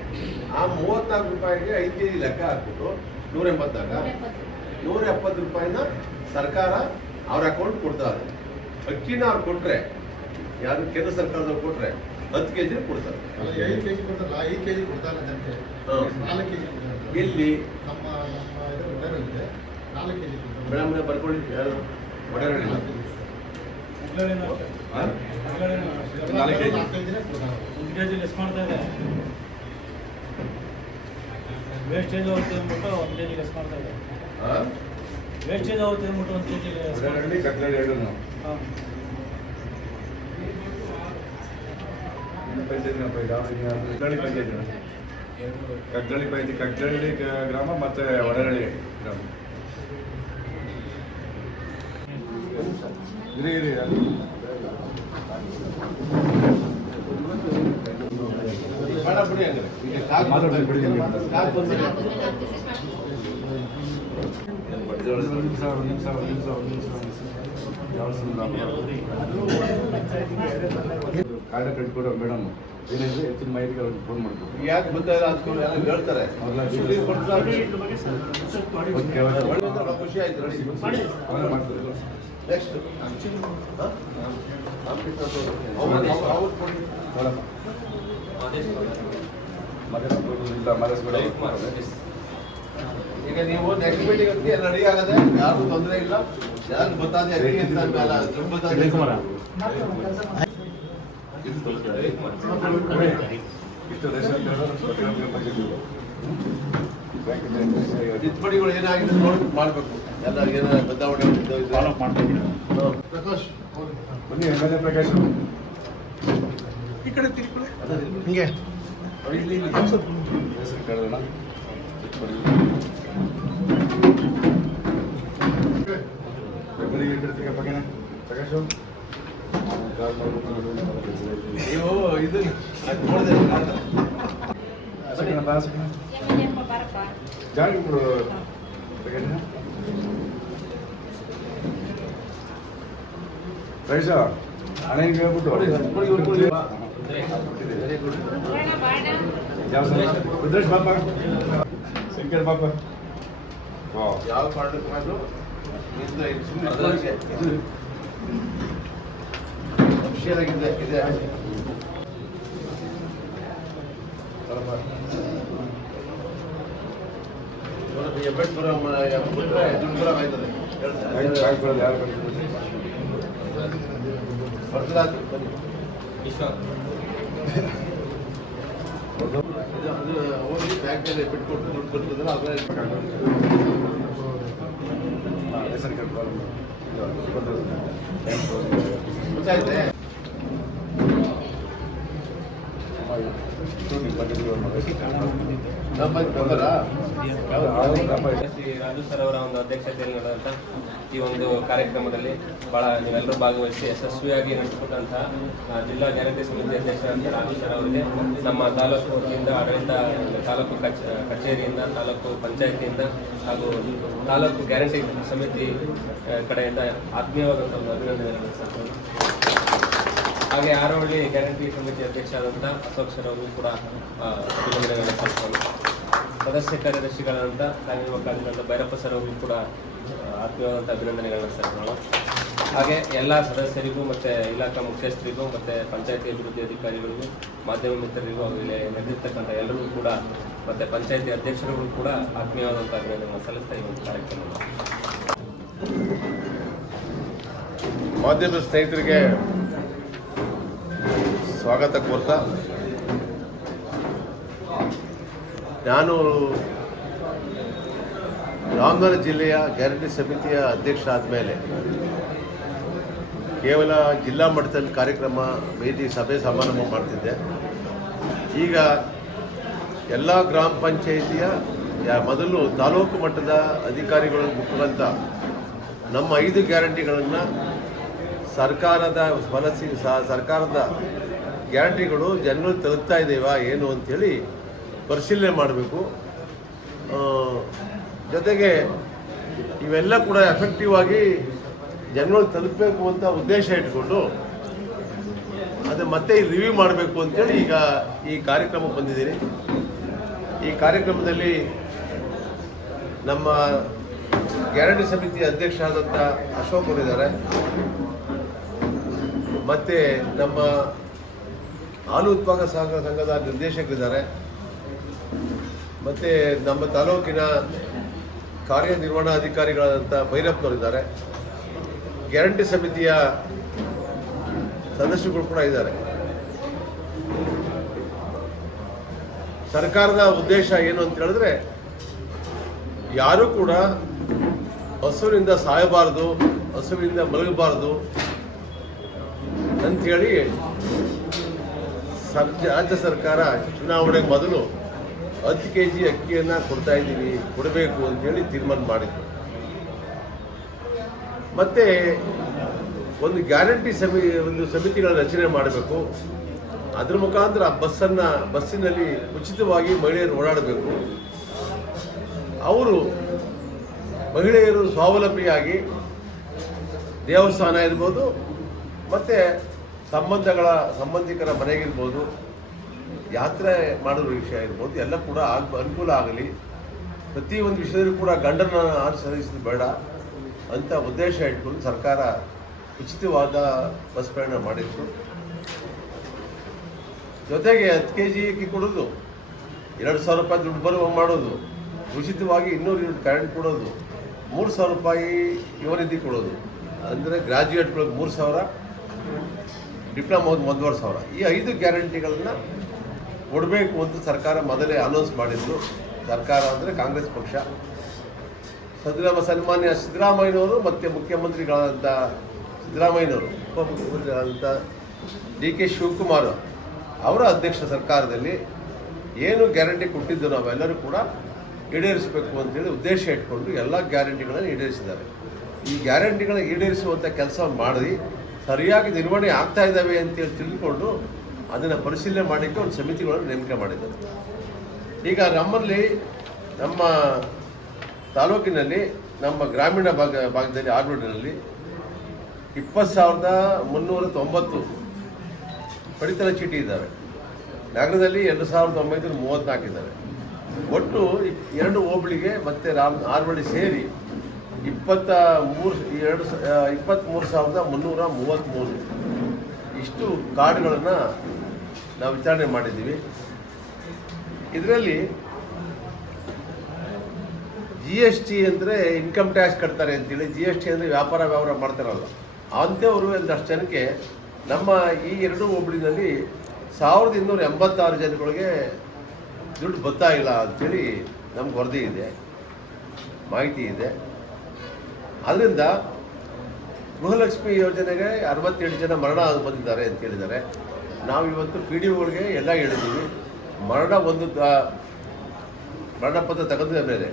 ಆ 34 ರೂಪಾಯಿಗೆ 5 kg ಲೆಕ್ಕ ಹಾಕ್ಬಿಟ್ಟು 170 ರೂಪಾಯಿನ ಸರ್ಕಾರ ಅವ್ರ ಅಕೌಂಟ್ ಕೊಡ್ತಾರೆ. ಅಕ್ಕಿನ ಅವ್ರು ಕೊಟ್ರೆ, ಯಾರು ಕೇಂದ್ರ ಸರ್ಕಾರದವ್ರು ಕೊಟ್ರೆ 10 kg ಕೊಡ್ತಾರೆ. 5 kg ಕೊಡ್ತಾರಲ್ಲ, 5 kg ಕೊಡ್ತಾರಲ್ಲ ಜನತೆ, 4 kg ಎಲ್ಲಿ ನಮ್ಮ 4 kg ಮೇಡಮ್ ಬರ್ಕೊಳ್ಳಿ. ಯಾರು ಒಡೆರಳ್ಳಿ 4 kg ಲೆಸ್ ಮಾಡ್ತಾ ಇದೆ. ವೇಸ್ಟೇಜ್ ಹೋಗುತ್ತೆ ಅಂದ್ಬಿಟ್ಟು 1 kg ಲೆಸ್ ಮಾಡ್ತಾ ಇದೆ. ವೇಸ್ಟೇಜ್ ಹೋಗುತ್ತೆ ಅಂದ್ಬಿಟ್ಟು 1 kg ಒಡೆರಳ್ಳಿ ಕಟ್ಲಳ್ಳಿ ಎರಡು ನಾವು ಕಗ್ದಳ್ಳಿ ಪಂಚಾಯತಿ, ಕಗ್ದಳ್ಳಿ ಗ್ರಾಮ ಮತ್ತೆ ಒಡೆರಳ್ಳಿ ಗ್ರಾಮ. ಇರಿ ಬೇಡ ಬಿಡಿ, ಹಂಗಾರೆ ಈಗ ಮಾತಾಡ್ತೀನಿ ಬಿಡಿ. ಕಾರ್ಡ್ ಕಟ್ಕೊಡೋ ಮೇಡಮ್ ಏನಿದ್ರೆ ಹೆಚ್ಚಿನ ಮಾಹಿತಿಗಳನ್ನು ಫೋನ್ ಮಾಡ್ತೀವಿ. ಯಾಕೆ ಗೊತ್ತಾಯಿಲ್ಲ ಅಂತ ಹೇಳ್ತಾರೆ. ಬಹಳ ಖುಷಿ ಆಯ್ತು. ನೆಕ್ಸ್ಟ್ ಈಗ ನೀವು ನೆಕ್ಸ್ಟ್ ಮೀಟಿಂಗ್ ಅಂತ ಎಲ್ಲ ರೆಡಿ ಆಗದೆ, ಯಾರಿಗೂ ತೊಂದರೆ ಇಲ್ಲ. ಯಾರು ಗೊತ್ತಾದೆ ಅಕ್ಕಿ ಅಂತ ಅಂದಲ್ಲ, ಗೊತ್ತಾದೆ ತಿದ್ದುಪಡಿಗಳು ಏನಾಗಿದೆ ನೋಡ್ಬಿಟ್ಟು ಮಾಡಬೇಕು. ಎಲ್ಲ ಏನಾರ ಬದಲಾವಣೆ ಪ್ರಕಾಶ್ ಬನ್ನಿ, MLA ಪ್ರಕಾಶ್ ಈ ಕಡೆ ತಿರ್ಕೊಳ್ಳಿ. ಹಿಂಗೆ ಹೆಸರು ಕೇಳೋಣ. ಪ್ರಕಾಶ್ ನೀವು ಇದು ನೋಡಿದೆ ಜಾಗ ರೈಸ ಹಣ ಹಿಂಗೆ ಹೇಳ್ಬಿಟ್ಟು ರುದ್ರೇಶ್ ಬಾಪ, ಶಂಕರ್ ಬಾಪ, ಯಾವ ಕಾರಣಕ್ಕಾದ್ರೂ ಅಫಿಷಿಯಲ್ ಆಗಿದೆ ಇದೆ. ಹೆಬ್ಬೆಟ್ಪುರ ದುಡ್ಪುರ ಆಯ್ತದೆ ಯಾರು ಬರ್ತದಾತು ಹೋಗಿ ಬ್ಯಾಂಕಲ್ಲಿ ಬಿಟ್ಕೊಟ್ಟು ದುಡ್ಡು ಬರ್ತದಲ್ಲ ಅದ್ರ ಗೊತ್ತಾಯ್ತೆ. ಶ್ರೀ ರಾಜು ಸರ್ ಅವರ ಒಂದು ಅಧ್ಯಕ್ಷತೆಯಲ್ಲಿ ನಡೆದಂಥ ಈ ಒಂದು ಕಾರ್ಯಕ್ರಮದಲ್ಲಿ ಬಹಳ ನೀವೆಲ್ಲರೂ ಭಾಗವಹಿಸಿ ಯಶಸ್ವಿಯಾಗಿ ನಡೆಸಿಕೊಟ್ಟಂತಹ ಜಿಲ್ಲಾ ಗ್ಯಾರಂಟಿ ಸಮಿತಿ ಅಧ್ಯಕ್ಷರಾದ ರಾಜು ಸರ್ ಅವರಿಗೆ ನಮ್ಮ ತಾಲೂಕು ವತಿಯಿಂದ ಆಡಳಿತ ತಾಲೂಕು ಕಚೇರಿಯಿಂದ ತಾಲೂಕು ಪಂಚಾಯತಿಯಿಂದ ಹಾಗೂ ತಾಲೂಕು ಗ್ಯಾರಂಟಿ ಸಮಿತಿ ಕಡೆಯಿಂದ ಆತ್ಮೀಯವಾದಂಥ ಒಂದು ಅಭಿನಂದನೆಗಳನ್ನು ಸಲ್ಲಿಸುತ್ತೇನೆ. ಹಾಗೆ ಆರೋಹಳ್ಳಿ ಗ್ಯಾರಂಟಿ ಸಮಿತಿ ಅಧ್ಯಕ್ಷ ಆದಂಥ ಅಶೋಕ್ ಸರ್ ಅವರು ಕೂಡ ಅಭಿನಂದನೆಗಳನ್ನು ಸಲ್ಲಿಸ್ತಾರೆ. ಸದಸ್ಯ ಕಾರ್ಯದರ್ಶಿಗಳಾದಂಥ ಕಾನೂನು ವಕೀಲರಾದಂಥ ಭೈರಪ್ಪ ಸರ್ ಅವರು ಕೂಡ ಆತ್ಮೀಯವಾದಂಥ ಅಭಿನಂದನೆಗಳನ್ನು ಸಲ್ಲಿಸೋಣ. ಹಾಗೆ ಎಲ್ಲ ಸದಸ್ಯರಿಗೂ ಮತ್ತು ಇಲಾಖಾ ಮುಖ್ಯಸ್ಥರಿಗೂ ಮತ್ತು ಪಂಚಾಯತಿ ಅಭಿವೃದ್ಧಿ ಅಧಿಕಾರಿಗಳಿಗೂ, ಮಾಧ್ಯಮ ಮಿತ್ರರಿಗೂ, ಇಲ್ಲಿ ನಡೆದಿರ್ತಕ್ಕಂಥ ಎಲ್ಲರಿಗೂ ಕೂಡ ಮತ್ತು ಪಂಚಾಯತಿ ಅಧ್ಯಕ್ಷರಿಗೂ ಕೂಡ ಆತ್ಮೀಯವಾದಂಥ ಅಭಿನಂದನೆಗಳನ್ನು ಸಲ್ಲಿಸ್ತಾ ಈ ಒಂದು ಕಾರ್ಯಕ್ರಮ. ಮಾಧ್ಯಮ ಸ್ನೇಹಿತರಿಗೆ ಸ್ವಾಗತ ಕೋರ್ತಾ, ನಾನು ರಾಮನಗರ ಜಿಲ್ಲೆಯ ಗ್ಯಾರಂಟಿ ಸಮಿತಿಯ ಅಧ್ಯಕ್ಷ ಆದಮೇಲೆ ಕೇವಲ ಜಿಲ್ಲಾ ಮಟ್ಟದಲ್ಲಿ ಕಾರ್ಯಕ್ರಮ ವೇದಿ ಸಭೆ ಸಮಾರಂಭ ಮಾಡ್ತಿದ್ದೆ. ಈಗ ಎಲ್ಲ ಗ್ರಾಮ ಪಂಚಾಯಿತಿಯ ಮೊದಲು ತಾಲೂಕು ಮಟ್ಟದ ಅಧಿಕಾರಿಗಳ ಮುಖಾಂತ ನಮ್ಮ 5 ಗ್ಯಾರಂಟಿಗಳನ್ನು ಸರ್ಕಾರದ ಸರ್ಕಾರದ ಗ್ಯಾರಂಟಿಗಳು ಜನಗಳು ತಲುಪ್ತಾ ಇದ್ದೇವಾ ಏನು ಅಂಥೇಳಿ ಪರಿಶೀಲನೆ ಮಾಡಬೇಕು. ಜೊತೆಗೆ ಇವೆಲ್ಲ ಕೂಡ ಎಫೆಕ್ಟಿವ್ ಆಗಿ ಜನಗಳು ತಲುಪಬೇಕು ಅಂತ ಉದ್ದೇಶ ಇಟ್ಕೊಂಡು ಅದು ಮತ್ತೆ ರಿವ್ಯೂ ಮಾಡಬೇಕು ಅಂತೇಳಿ ಈಗ ಈ ಕಾರ್ಯಕ್ರಮಕ್ಕೆ ಬಂದಿದ್ದೀನಿ. ಈ ಕಾರ್ಯಕ್ರಮದಲ್ಲಿ ನಮ್ಮ ಗ್ಯಾರಂಟಿ ಸಮಿತಿ ಅಧ್ಯಕ್ಷ ಆದಂಥ ಅಶೋಕ್ ಅವರಿದ್ದಾರೆ, ಮತ್ತು ನಮ್ಮ ಹಾಲು ಉತ್ಪಾದಕ ಸಹಕಾರ ಸಂಘದ ನಿರ್ದೇಶಕರಿದ್ದಾರೆ, ಮತ್ತು ನಮ್ಮ ತಾಲೂಕಿನ ಕಾರ್ಯನಿರ್ವಹಣಾಧಿಕಾರಿಗಳಾದಂಥ ಭೈರಪ್ಪನವರಿದ್ದಾರೆ, ಗ್ಯಾರಂಟಿ ಸಮಿತಿಯ ಸದಸ್ಯರುಗಳು ಕೂಡ ಇದ್ದಾರೆ. ಸರ್ಕಾರದ ಉದ್ದೇಶ ಏನು ಅಂತ ಹೇಳಿದ್ರೆ, ಯಾರೂ ಕೂಡ ಹಸುವಿನಿಂದ ಸಾಯಬಾರದು, ಹಸುವಿನಿಂದ ಮಲಗಬಾರದು ಅಂಥೇಳಿ ರಾಜ್ಯ ಸರ್ಕಾರ ಚುನಾವಣೆಗೆ ಮೊದಲು 10 kg ಅಕ್ಕಿಯನ್ನು ಕೊಡ್ತಾ ಇದ್ದೀವಿ, ಕೊಡಬೇಕು ಅಂತೇಳಿ ತೀರ್ಮಾನ ಮಾಡಿದ್ರು. ಮತ್ತು ಒಂದು ಗ್ಯಾರಂಟಿ ಸಮಿತಿಗಳ ರಚನೆ ಮಾಡಬೇಕು. ಅದ್ರ ಮುಖಾಂತರ ಬಸ್ಸಿನಲ್ಲಿ ಉಚಿತವಾಗಿ ಮಹಿಳೆಯರು ಓಡಾಡಬೇಕು. ಅವರು ಮಹಿಳೆಯರು ಸ್ವಾವಲಂಬಿಯಾಗಿ ದೇವಸ್ಥಾನ ಇರ್ಬೋದು, ಮತ್ತು ಸಂಬಂಧಿಕರ ಮನೆಗಿರ್ಬೋದು, ಯಾತ್ರೆ ಮಾಡೋದ್ರ ವಿಷಯ ಇರ್ಬೋದು, ಎಲ್ಲ ಕೂಡ ಅನುಕೂಲ ಆಗಲಿ. ಪ್ರತಿಯೊಂದು ವಿಷಯದಲ್ಲೂ ಕೂಡ ಗಂಡನ ಅನುಸರಿಸೋದು ಬೇಡ ಅಂತ ಉದ್ದೇಶ ಇಟ್ಕೊಂಡು ಸರ್ಕಾರ ಉಚಿತವಾದ ಬಸ್ ಪ್ರಯಾಣ ಮಾಡಿತ್ತು. ಜೊತೆಗೆ 10 kg ಅಕ್ಕಿ ಕೊಡೋದು, 2,000 ರೂಪಾಯಿ ದುಡ್ಡು ಬರುವ ಮಾಡೋದು, ಉಚಿತವಾಗಿ 200 ಯೂನಿಟ್ ಕರೆಂಟ್ ಕೊಡೋದು, 3,000 ರೂಪಾಯಿ ಯುವ ನಿಧಿ ಕೊಡೋದು, ಅಂದರೆ ಗ್ರ್ಯಾಜುಯೇಟ್ಗಳಿಗೆ 3,000, ಡಿಪ್ಲೊಮೋದು 1,500. ಈ 5 ಗ್ಯಾರಂಟಿಗಳನ್ನು ಕೊಡಬೇಕು ಅಂತ ಸರ್ಕಾರ ಮೊದಲೇ ಅನೌನ್ಸ್ ಮಾಡಿದ್ರು. ಸರ್ಕಾರ ಅಂದರೆ ಕಾಂಗ್ರೆಸ್ ಪಕ್ಷ, ಸನ್ಮಾನ್ಯ ಸಿದ್ದರಾಮಯ್ಯನವರು ಮತ್ತು ಮುಖ್ಯಮಂತ್ರಿಗಳಾದಂಥ ಸಿದ್ದರಾಮಯ್ಯನವರು, ಉಪಮುಖ್ಯಮಂತ್ರಿಗಳಾದಂಥ DK ಶಿವಕುಮಾರ್ ಅವರ ಅಧ್ಯಕ್ಷ ಸರ್ಕಾರದಲ್ಲಿ ಏನು ಗ್ಯಾರಂಟಿ ಕೊಟ್ಟಿದ್ದು ನಾವೆಲ್ಲರೂ ಕೂಡ ಈಡೇರಿಸಬೇಕು ಅಂತೇಳಿ ಉದ್ದೇಶ ಇಟ್ಕೊಂಡು ಎಲ್ಲ ಗ್ಯಾರಂಟಿಗಳನ್ನು ಈಡೇರಿಸಿದ್ದಾರೆ. ಈ ಗ್ಯಾರಂಟಿಗಳನ್ನು ಈಡೇರಿಸುವಂಥ ಕೆಲಸವನ್ನು ಮಾಡಿ ಸರಿಯಾಗಿ ನಿರ್ವಹಣೆ ಆಗ್ತಾ ಇದ್ದಾವೆ ಅಂತೇಳಿ ತಿಳಿದುಕೊಂಡು ಅದನ್ನು ಪರಿಶೀಲನೆ ಮಾಡೋಕ್ಕೆ ಒಂದು ಸಮಿತಿಗಳನ್ನು ನೇಮಕ ಮಾಡಿದ್ದಾರೆ. ಈಗ ನಮ್ಮಲ್ಲಿ ನಮ್ಮ ತಾಲೂಕಿನಲ್ಲಿ ನಮ್ಮ ಗ್ರಾಮೀಣ ಭಾಗದಲ್ಲಿ ಆರ್ನೂರಿನಲ್ಲಿ 20,390 ಪಡಿತರ ಚೀಟಿ ಇದ್ದಾವೆ. ನಗರದಲ್ಲಿ 2,934 ಇದ್ದಾವೆ. ಒಟ್ಟು 2 ಹೋಬಳಿಗೆ ಮತ್ತು ಆರ್ವಳ್ಳಿ ಸೇರಿ 23,333 ಇಷ್ಟು ಕಾರ್ಡ್ಗಳನ್ನು ನಾವು ವಿತರಣೆ ಮಾಡಿದ್ದೀವಿ. ಇದರಲ್ಲಿ GST ಅಂದರೆ ಇನ್ಕಮ್ ಟ್ಯಾಕ್ಸ್ ಕಟ್ತಾರೆ ಅಂತೇಳಿ, GST ಅಂದರೆ ವ್ಯಾಪಾರ ಮಾಡ್ತಾರಲ್ಲ ಅಂಥವರು ಒಂದಷ್ಟು ಜನಕ್ಕೆ ನಮ್ಮ ಈ 2 ಹೋಬಳಿನಲ್ಲಿ 1,286 ಜನಗಳಿಗೆ ದುಡ್ಡು ಬರ್ತಾ ಇಲ್ಲ ಅಂಥೇಳಿ ನಮ್ಗೆ ವರದಿ ಇದೆ, ಮಾಹಿತಿ ಇದೆ. ಅದರಿಂದ ಗೃಹಲಕ್ಷ್ಮಿ ಯೋಜನೆಗೆ 67 ಜನ ಮರಣ ಬಂದಿದ್ದಾರೆ ಅಂತ ಹೇಳಿದ್ದಾರೆ. ನಾವು ಇವತ್ತು PDOಗಳಿಗೆ ಎಲ್ಲ ಹೇಳಿದ್ದೀವಿ, ಮರಣ ಪತ್ರ ತಗೊಂಡ ಮೇಲೆ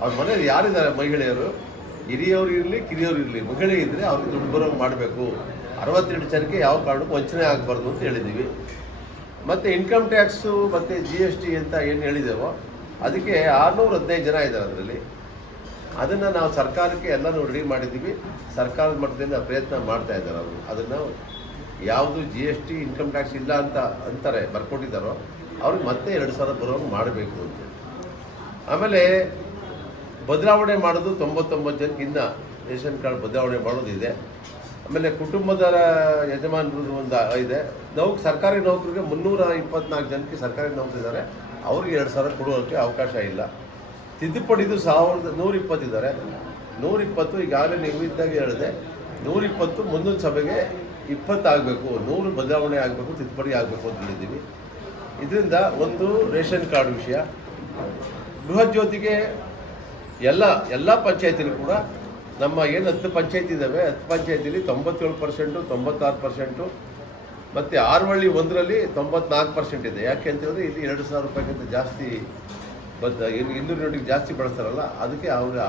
ಅವ್ರ ಮನೇಲಿ ಯಾರಿದ್ದಾರೆ ಮಹಿಳೆಯರು, ಹಿರಿಯವರು ಇರಲಿ ಕಿರಿಯವರು ಇರಲಿ, ಮಹಿಳೆ ಇದ್ದರೆ ಅವ್ರಿಗೆ ದುಡ್ಡು ಬರೋಂಗೆ ಮಾಡಬೇಕು. 62 ಜನಕ್ಕೆ ಯಾವ ಕಾರಣಕ್ಕೂ ವಂಚನೆ ಆಗಬಾರ್ದು ಅಂತ ಹೇಳಿದ್ದೀವಿ. ಮತ್ತು ಇನ್ಕಮ್ ಟ್ಯಾಕ್ಸು ಮತ್ತು GST ಅಂತ ಏನು ಹೇಳಿದೆವೋ ಅದಕ್ಕೆ 615 ಜನ ಇದ್ದಾರೆ ಅದರಲ್ಲಿ. ಅದನ್ನು ನಾವು ಸರ್ಕಾರಕ್ಕೆ ಎಲ್ಲನೂ ರೆಡಿ ಮಾಡಿದ್ದೀವಿ. ಸರ್ಕಾರದ ಮಟ್ಟದಿಂದ ಪ್ರಯತ್ನ ಮಾಡ್ತಾ ಇದ್ದಾರೆ ಅವರು. ಅದನ್ನು ಯಾವುದು GST ಇನ್ಕಮ್ ಟ್ಯಾಕ್ಸ್ ಇಲ್ಲ ಅಂತ ಅಂತಾರೆ ಬರ್ಕೊಟ್ಟಿದ್ದಾರೋ ಅವ್ರಿಗೆ ಮತ್ತೆ 2,000 ಬರೋಂಗೆ ಮಾಡಬೇಕು ಅಂತ. ಆಮೇಲೆ ಬದಲಾವಣೆ ಮಾಡೋದು 99 ಜನಕ್ಕೆ ಇನ್ನೂ ರೇಷನ್ ಕಾರ್ಡ್ ಬದಲಾವಣೆ ಮಾಡೋದಿದೆ. ಆಮೇಲೆ ಕುಟುಂಬದ ಯಜಮಾನರು ಒಂದು ಇದೆ. ಸರ್ಕಾರಿ ನೌಕರಿಗೆ 324 ಜನಕ್ಕೆ ಸರ್ಕಾರಿ ನೌಕರಿದ್ದಾರೆ, ಅವ್ರಿಗೆ 2,000 ಕೊಡೋಕ್ಕೆ ಅವಕಾಶ ಇಲ್ಲ. ತಿದ್ದುಪಡಿದು 1,120 ಇದ್ದಾರೆ. 120 ಈಗಾಗಲೇ ನೀವು ಇದ್ದಾಗ ಹೇಳಿದೆ, 120 ಮುಂದಿನ ಸಭೆಗೆ 20 ಆಗಬೇಕು, 100 ಬದಲಾವಣೆ ಆಗಬೇಕು, ತಿದ್ದುಪಡಿ ಆಗಬೇಕು ಅಂತ ಹೇಳಿದ್ದೀವಿ. ಇದರಿಂದ ಒಂದು ರೇಷನ್ ಕಾರ್ಡ್ ವಿಷಯ. ಗೃಹ ಜ್ಯೋತಿಗೆ ಎಲ್ಲ ಪಂಚಾಯತಿನೂ ಕೂಡ ನಮ್ಮ ಏನು 10 ಪಂಚಾಯತಿ ಇದ್ದಾವೆ, 10 ಪಂಚಾಯತಿಲಿ 97%, 96%, ಮತ್ತು ಆರ್ವಳ್ಳಿ 1ರಲ್ಲಿ 94% ಇದೆ. ಯಾಕೆ ಅಂತೇಳಿದ್ರೆ ಇಲ್ಲಿ 2,000 ರೂಪಾಯಿಗಿಂತ ಜಾಸ್ತಿ 200 ಯೂನಿಟ್ಗೆ ಜಾಸ್ತಿ ಬಳಸ್ತಾರಲ್ಲ, ಅದಕ್ಕೆ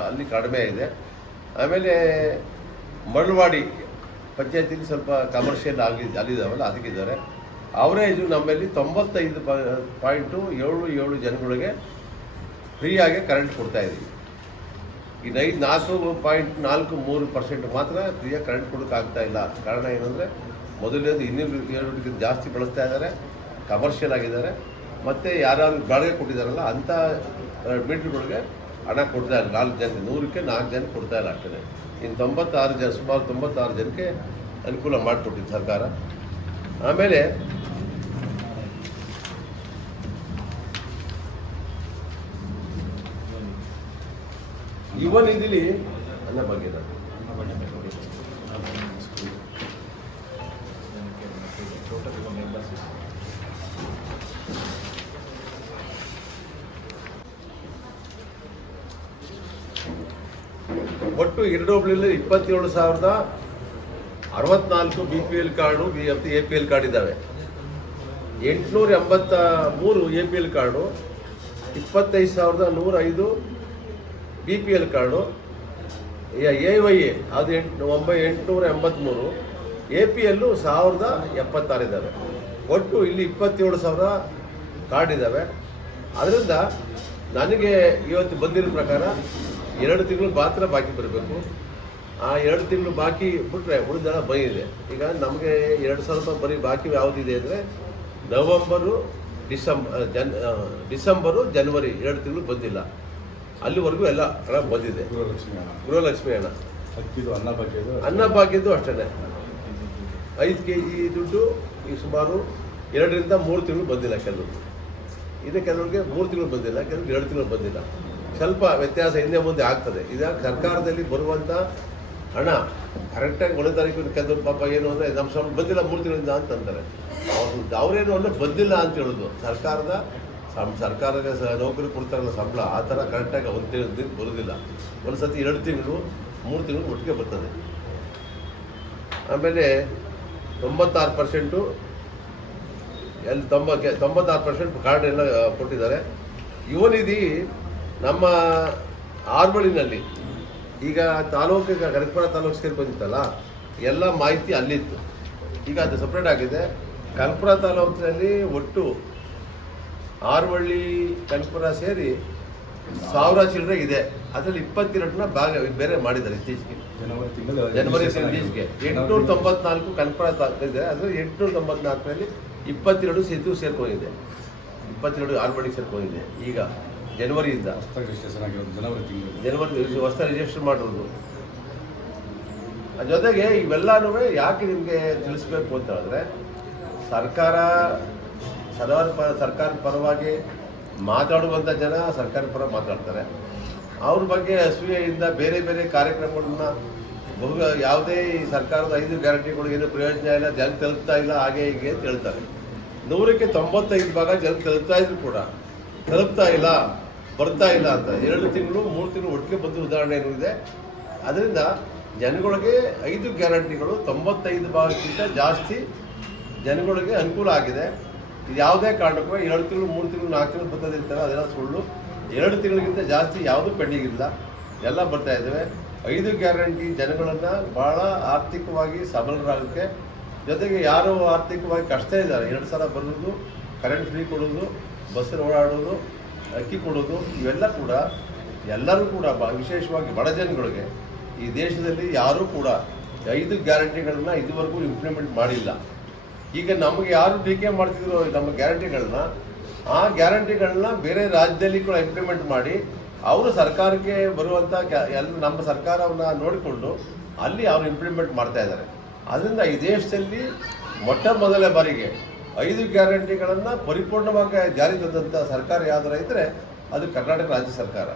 ಅಲ್ಲಿ ಕಡಿಮೆ ಇದೆ. ಆಮೇಲೆ ಮರಳವಾಡಿ ಪಂಚಾಯತಿಲಿ ಸ್ವಲ್ಪ ಕಮರ್ಷಿಯಲ್ ಅಲ್ಲಿದ್ದಾವಲ್ಲ ಅದಕ್ಕಿದ್ದಾರೆ. ಅವರೇಜು ನಮ್ಮಲ್ಲಿ 95.77 ಜನಗಳಿಗೆ ಫ್ರೀಯಾಗಿ ಕರೆಂಟ್ ಕೊಡ್ತಾಯಿದ್ದೀವಿ. ಈ 4.43% ಮಾತ್ರ ಫ್ರೀಯಾಗಿ ಕರೆಂಟ್ ಕೊಡೋಕ್ಕಾಗ್ತಾ ಇಲ್ಲ. ಕಾರಣ ಏನಂದರೆ ಮೊದಲನೇದು 200 ಯೂನಿಟ್ಗಿಂತ ಜಾಸ್ತಿ ಬಳಸ್ತಾ ಇದ್ದಾರೆ, ಕಮರ್ಷಿಯಲ್ ಆಗಿದ್ದಾರೆ. ಮತ್ತು ಯಾರು ಬಾಡಿಗೆ ಕೊಟ್ಟಿದ್ದಾರಲ್ಲ ಅಂಥ ಮೀಟ್ರ್ಗಳಿಗೆ ಹಣ ಕೊಡ್ತಾ ಇಲ್ಲ. 4 ಜನಕ್ಕೆ 100ಕ್ಕೆ 4 ಜನ ಕೊಡ್ತಾ ಇಲ್ಲ ಅಷ್ಟೇ. ಇನ್ನು 96 ಜನ, ಸುಮಾರು 96 ಜನಕ್ಕೆ ಅನುಕೂಲ ಮಾಡಿಕೊಟ್ಟಿದ್ದು ಸರ್ಕಾರ. ಆಮೇಲೆ ಯುವ ನಿಧಿಲಿ ನನ್ನ ಬಗ್ಗೆ ಒಟ್ಟು 2 ಹೋಬಳಿಯಲ್ಲಿ 27,064 BPL ಕಾರ್ಡು, APL ಕಾರ್ಡ್ ಇದ್ದಾವೆ. 883 APL card, 25,105 BPL card, AYA ಅದು 883, APL 1,076 ಇದ್ದಾವೆ. ಒಟ್ಟು ಇಲ್ಲಿ 27,000 ಕಾರ್ಡ್ ಇದ್ದಾವೆ. ಅದರಿಂದ ನನಗೆ ಇವತ್ತು ಬಂದಿರೋ ಪ್ರಕಾರ 2 ತಿಂಗಳು ಮಾತ್ರ ಬಾಕಿ ಬರಬೇಕು. ಆ 2 ತಿಂಗಳು ಬಾಕಿ ಬಿಟ್ಟರೆ ಉಳಿದೆಲ್ಲ ಬಂದಿದೆ. ಈಗ ನಮಗೆ 2,000 ರೂಪಾಯಿ ಬರೀ ಬಾಕಿ ಯಾವುದಿದೆ ಅಂದರೆ ನವೆಂಬರು, ಡಿಸೆಂಬರು ಜನವರಿ 2 ತಿಂಗಳು ಬಂದಿಲ್ಲ. ಅಲ್ಲಿವರೆಗೂ ಎಲ್ಲ ಹಣ ಬಂದಿದೆ. ಗೃಹಲಕ್ಷ್ಮಿ ಹಣ, ಗೃಹಲಕ್ಷ್ಮಿ ಹಣ, ಅಕ್ಕಿದು, ಅನ್ನಭಾಗ್ಯದು, ಅನ್ನಭಾಗ್ಯದ್ದು ಅಷ್ಟೇ 5 kg ದುಡ್ಡು ಈ ಸುಮಾರು 2 ರಿಂದ 3 ತಿಂಗಳು ಬಂದಿಲ್ಲ. ಕೆಲವರು ಇದೆ, ಕೆಲವ್ರಿಗೆ 3 ತಿಂಗಳು ಬಂದಿಲ್ಲ, ಕೆಲವ್ರಿಗೆ 2 ತಿಂಗಳು ಬಂದಿಲ್ಲ. ಸ್ವಲ್ಪ ವ್ಯತ್ಯಾಸ ಹಿಂದೆ ಮುಂದೆ ಆಗ್ತದೆ. ಇದಾಗ ಸರ್ಕಾರದಲ್ಲಿ ಬರುವಂಥ ಹಣ ಕರೆಕ್ಟಾಗಿ 1 ತಾರೀಕು ಕೆಲವರು ಪಾಪ ಏನು ಅಂದರೆ ನಮ್ಮ ಸಂಬಳ ಬಂದಿಲ್ಲ 3 ತಿಂಗಳಿಂದ ಅಂತಂತಾರೆ. ಅವರೇನು ಅಂದರೆ ಬಂದಿಲ್ಲ ಅಂತ ಹೇಳೋದು. ಸರ್ಕಾರದ ನೌಕರಿ ಕೊಡ್ತಾರಲ್ಲ ಸಂಬಳ, ಆ ಥರ ಕರೆಕ್ಟಾಗಿ 1 ತಿಂಗಳು ಬರೋದಿಲ್ಲ. ಒಂದು ಸತಿ 2 ತಿಂಗಳು 3 ತಿಂಗಳು ಒಟ್ಟಿಗೆ ಬರ್ತದೆ. ಆಮೇಲೆ 96% ಎಲ್ಲಿ 96% ಕಾರ್ಡ್ ಎಲ್ಲ ಕೊಟ್ಟಿದ್ದಾರೆ. ಯುವ ನಿಧಿ ನಮ್ಮ ಆರ್ಬಳಿನಲ್ಲಿ ಈಗ ತಾಲೂಕಿಗೆ ಕನಕಪುರ ತಾಲೂಕು ಸೇರಿ ಬಂದಿತ್ತಲ್ಲ, ಎಲ್ಲ ಮಾಹಿತಿ ಅಲ್ಲಿತ್ತು. ಈಗ ಅದು ಸಪ್ರೇಟ್ ಆಗಿದೆ. ಕನಕಪುರ ತಾಲೂಕಿನಲ್ಲಿ ಒಟ್ಟು ಆರ್ವಳ್ಳಿ ಕನಕಪುರ ಸೇರಿ 1000 ಚಿಲ್ಲರೆ ಇದೆ. ಅದರಲ್ಲಿ 22ನ ಬೇರೆ ಮಾಡಿದ್ದಾರೆ ಇತ್ತೀಚೆಗೆ, ಜನವರಿ ಇತ್ತೀಚೆಗೆ 894 ಕನಕಪುರ ತಾಲೂಕು ಇದೆ. ಅದರಲ್ಲಿ 894ರಲ್ಲಿ 22 ಸೇತು ಸೇರ್ಕೊಂಡಿದೆ, 22 ಆರ್ವಳ್ಳಿ ಸೇರ್ಕೊಂಡಿದೆ. ಈಗ ಜನವರಿಯಿಂದ ಜನವರಿ ಹೊಸ ರಿಜಿಸ್ಟರ್ ಮಾಡಿರೋದು. ಜೊತೆಗೆ ಇವೆಲ್ಲನೂ ಯಾಕೆ ನಿಮಗೆ ತಿಳಿಸ್ಬೇಕು ಅಂತ ಹೇಳಿದ್ರೆ, ಸರ್ಕಾರದ ಪರವಾಗಿ ಮಾತಾಡುವಂಥ ಜನ ಸರ್ಕಾರದ ಪರ ಮಾತಾಡ್ತಾರೆ. ಅವ್ರ ಬಗ್ಗೆ ಅಸೂಯೆಯಿಂದ ಬೇರೆ ಬೇರೆ ಕಾರ್ಯಕ್ರಮಗಳನ್ನ ಯಾವುದೇ ಈ ಸರ್ಕಾರದ 5 ಗ್ಯಾರಂಟಿಗಳು ಏನು ಪ್ರಯೋಜನ ಇಲ್ಲ, ಜನ ತಲುಪ್ತಾ ಇಲ್ಲ, ಹಾಗೆ ಹೀಗೆ ಅಂತ ಹೇಳ್ತಾರೆ. 100ಕ್ಕೆ 95 ಭಾಗ ಜನ ತಲುಪ್ತಾ ಇದ್ರು ಕೂಡ ತಲುಪ್ತಾ ಇಲ್ಲ, ಬರ್ತಾ ಇಲ್ಲ ಅಂತ 2 ತಿಂಗಳು 3 ತಿಂಗಳು ಒಟ್ಟಿಗೆ ಬಂದು ಉದಾಹರಣೆ ಏನು ಇದೆ. ಅದರಿಂದ ಜನಗಳಿಗೆ 5 ಗ್ಯಾರಂಟಿಗಳು 95 ಭಾಗಕ್ಕಿಂತ ಜಾಸ್ತಿ ಜನಗಳಿಗೆ ಅನುಕೂಲ ಆಗಿದೆ. ಇದು ಯಾವುದೇ ಕಾರಣಕ್ಕೂ 2 ತಿಂಗಳು 3 ತಿಂಗಳು 4 ತಿಂಗಳು ಬರ್ತದೆ ಇರ್ತಾರೆ, ಅದೆಲ್ಲ ಸುಳ್ಳು. 2 ತಿಂಗಳಿಗಿಂತ ಜಾಸ್ತಿ ಯಾವುದೂ ಪೆಂಡಿಂಗ್ ಇಲ್ಲ, ಎಲ್ಲ ಬರ್ತಾ ಇದ್ದಾವೆ. 5 ಗ್ಯಾರಂಟಿ ಜನಗಳನ್ನು ಭಾಳ ಆರ್ಥಿಕವಾಗಿ ಸಬಲರಾಗೋಕ್ಕೆ, ಜೊತೆಗೆ ಯಾರು ಆರ್ಥಿಕವಾಗಿ ಕಷ್ಟ ಇದ್ದಾರೆ 2 ಸಲ ಬರೋದು, ಕರೆಂಟ್ ಫ್ರೀ ಕೊಡೋದು, ಬಸ್ಸಲ್ಲಿ ಓಡಾಡೋದು, ಅಕ್ಕಿ ಕೊಡೋದು, ಇವೆಲ್ಲ ಕೂಡ ಎಲ್ಲರೂ ಕೂಡ ವಿಶೇಷವಾಗಿ ಬಡ ಜನಗಳಿಗೆ ಈ ದೇಶದಲ್ಲಿ ಯಾರೂ ಕೂಡ 5 ಗ್ಯಾರಂಟಿಗಳನ್ನ ಇದುವರೆಗೂ ಇಂಪ್ಲಿಮೆಂಟ್ ಮಾಡಿಲ್ಲ. ಈಗ ನಮಗೆ ಯಾರು ಟೀಕೆ ಮಾಡ್ತಿದ್ರು ನಮ್ಮ ಗ್ಯಾರಂಟಿಗಳನ್ನ, ಆ ಗ್ಯಾರಂಟಿಗಳನ್ನ ಬೇರೆ ರಾಜ್ಯದಲ್ಲಿ ಕೂಡ ಇಂಪ್ಲಿಮೆಂಟ್ ಮಾಡಿ ಅವರು ಸರ್ಕಾರಕ್ಕೆ ಬರುವಂಥ ನಮ್ಮ ಸರ್ಕಾರವನ್ನು ನೋಡಿಕೊಂಡು ಅಲ್ಲಿ ಅವರು ಇಂಪ್ಲಿಮೆಂಟ್ ಮಾಡ್ತಾ ಇದ್ದಾರೆ. ಅದರಿಂದ ಈ ದೇಶದಲ್ಲಿ ಮೊದಲ ಬಾರಿಗೆ 5 ಗ್ಯಾರಂಟಿಗಳನ್ನು ಪರಿಪೂರ್ಣವಾಗಿ ಜಾರಿ ತಂದಂಥ ಸರ್ಕಾರ ಯಾವ್ದಾರ ಇದ್ದರೆ ಅದು ಕರ್ನಾಟಕ ರಾಜ್ಯ ಸರ್ಕಾರ.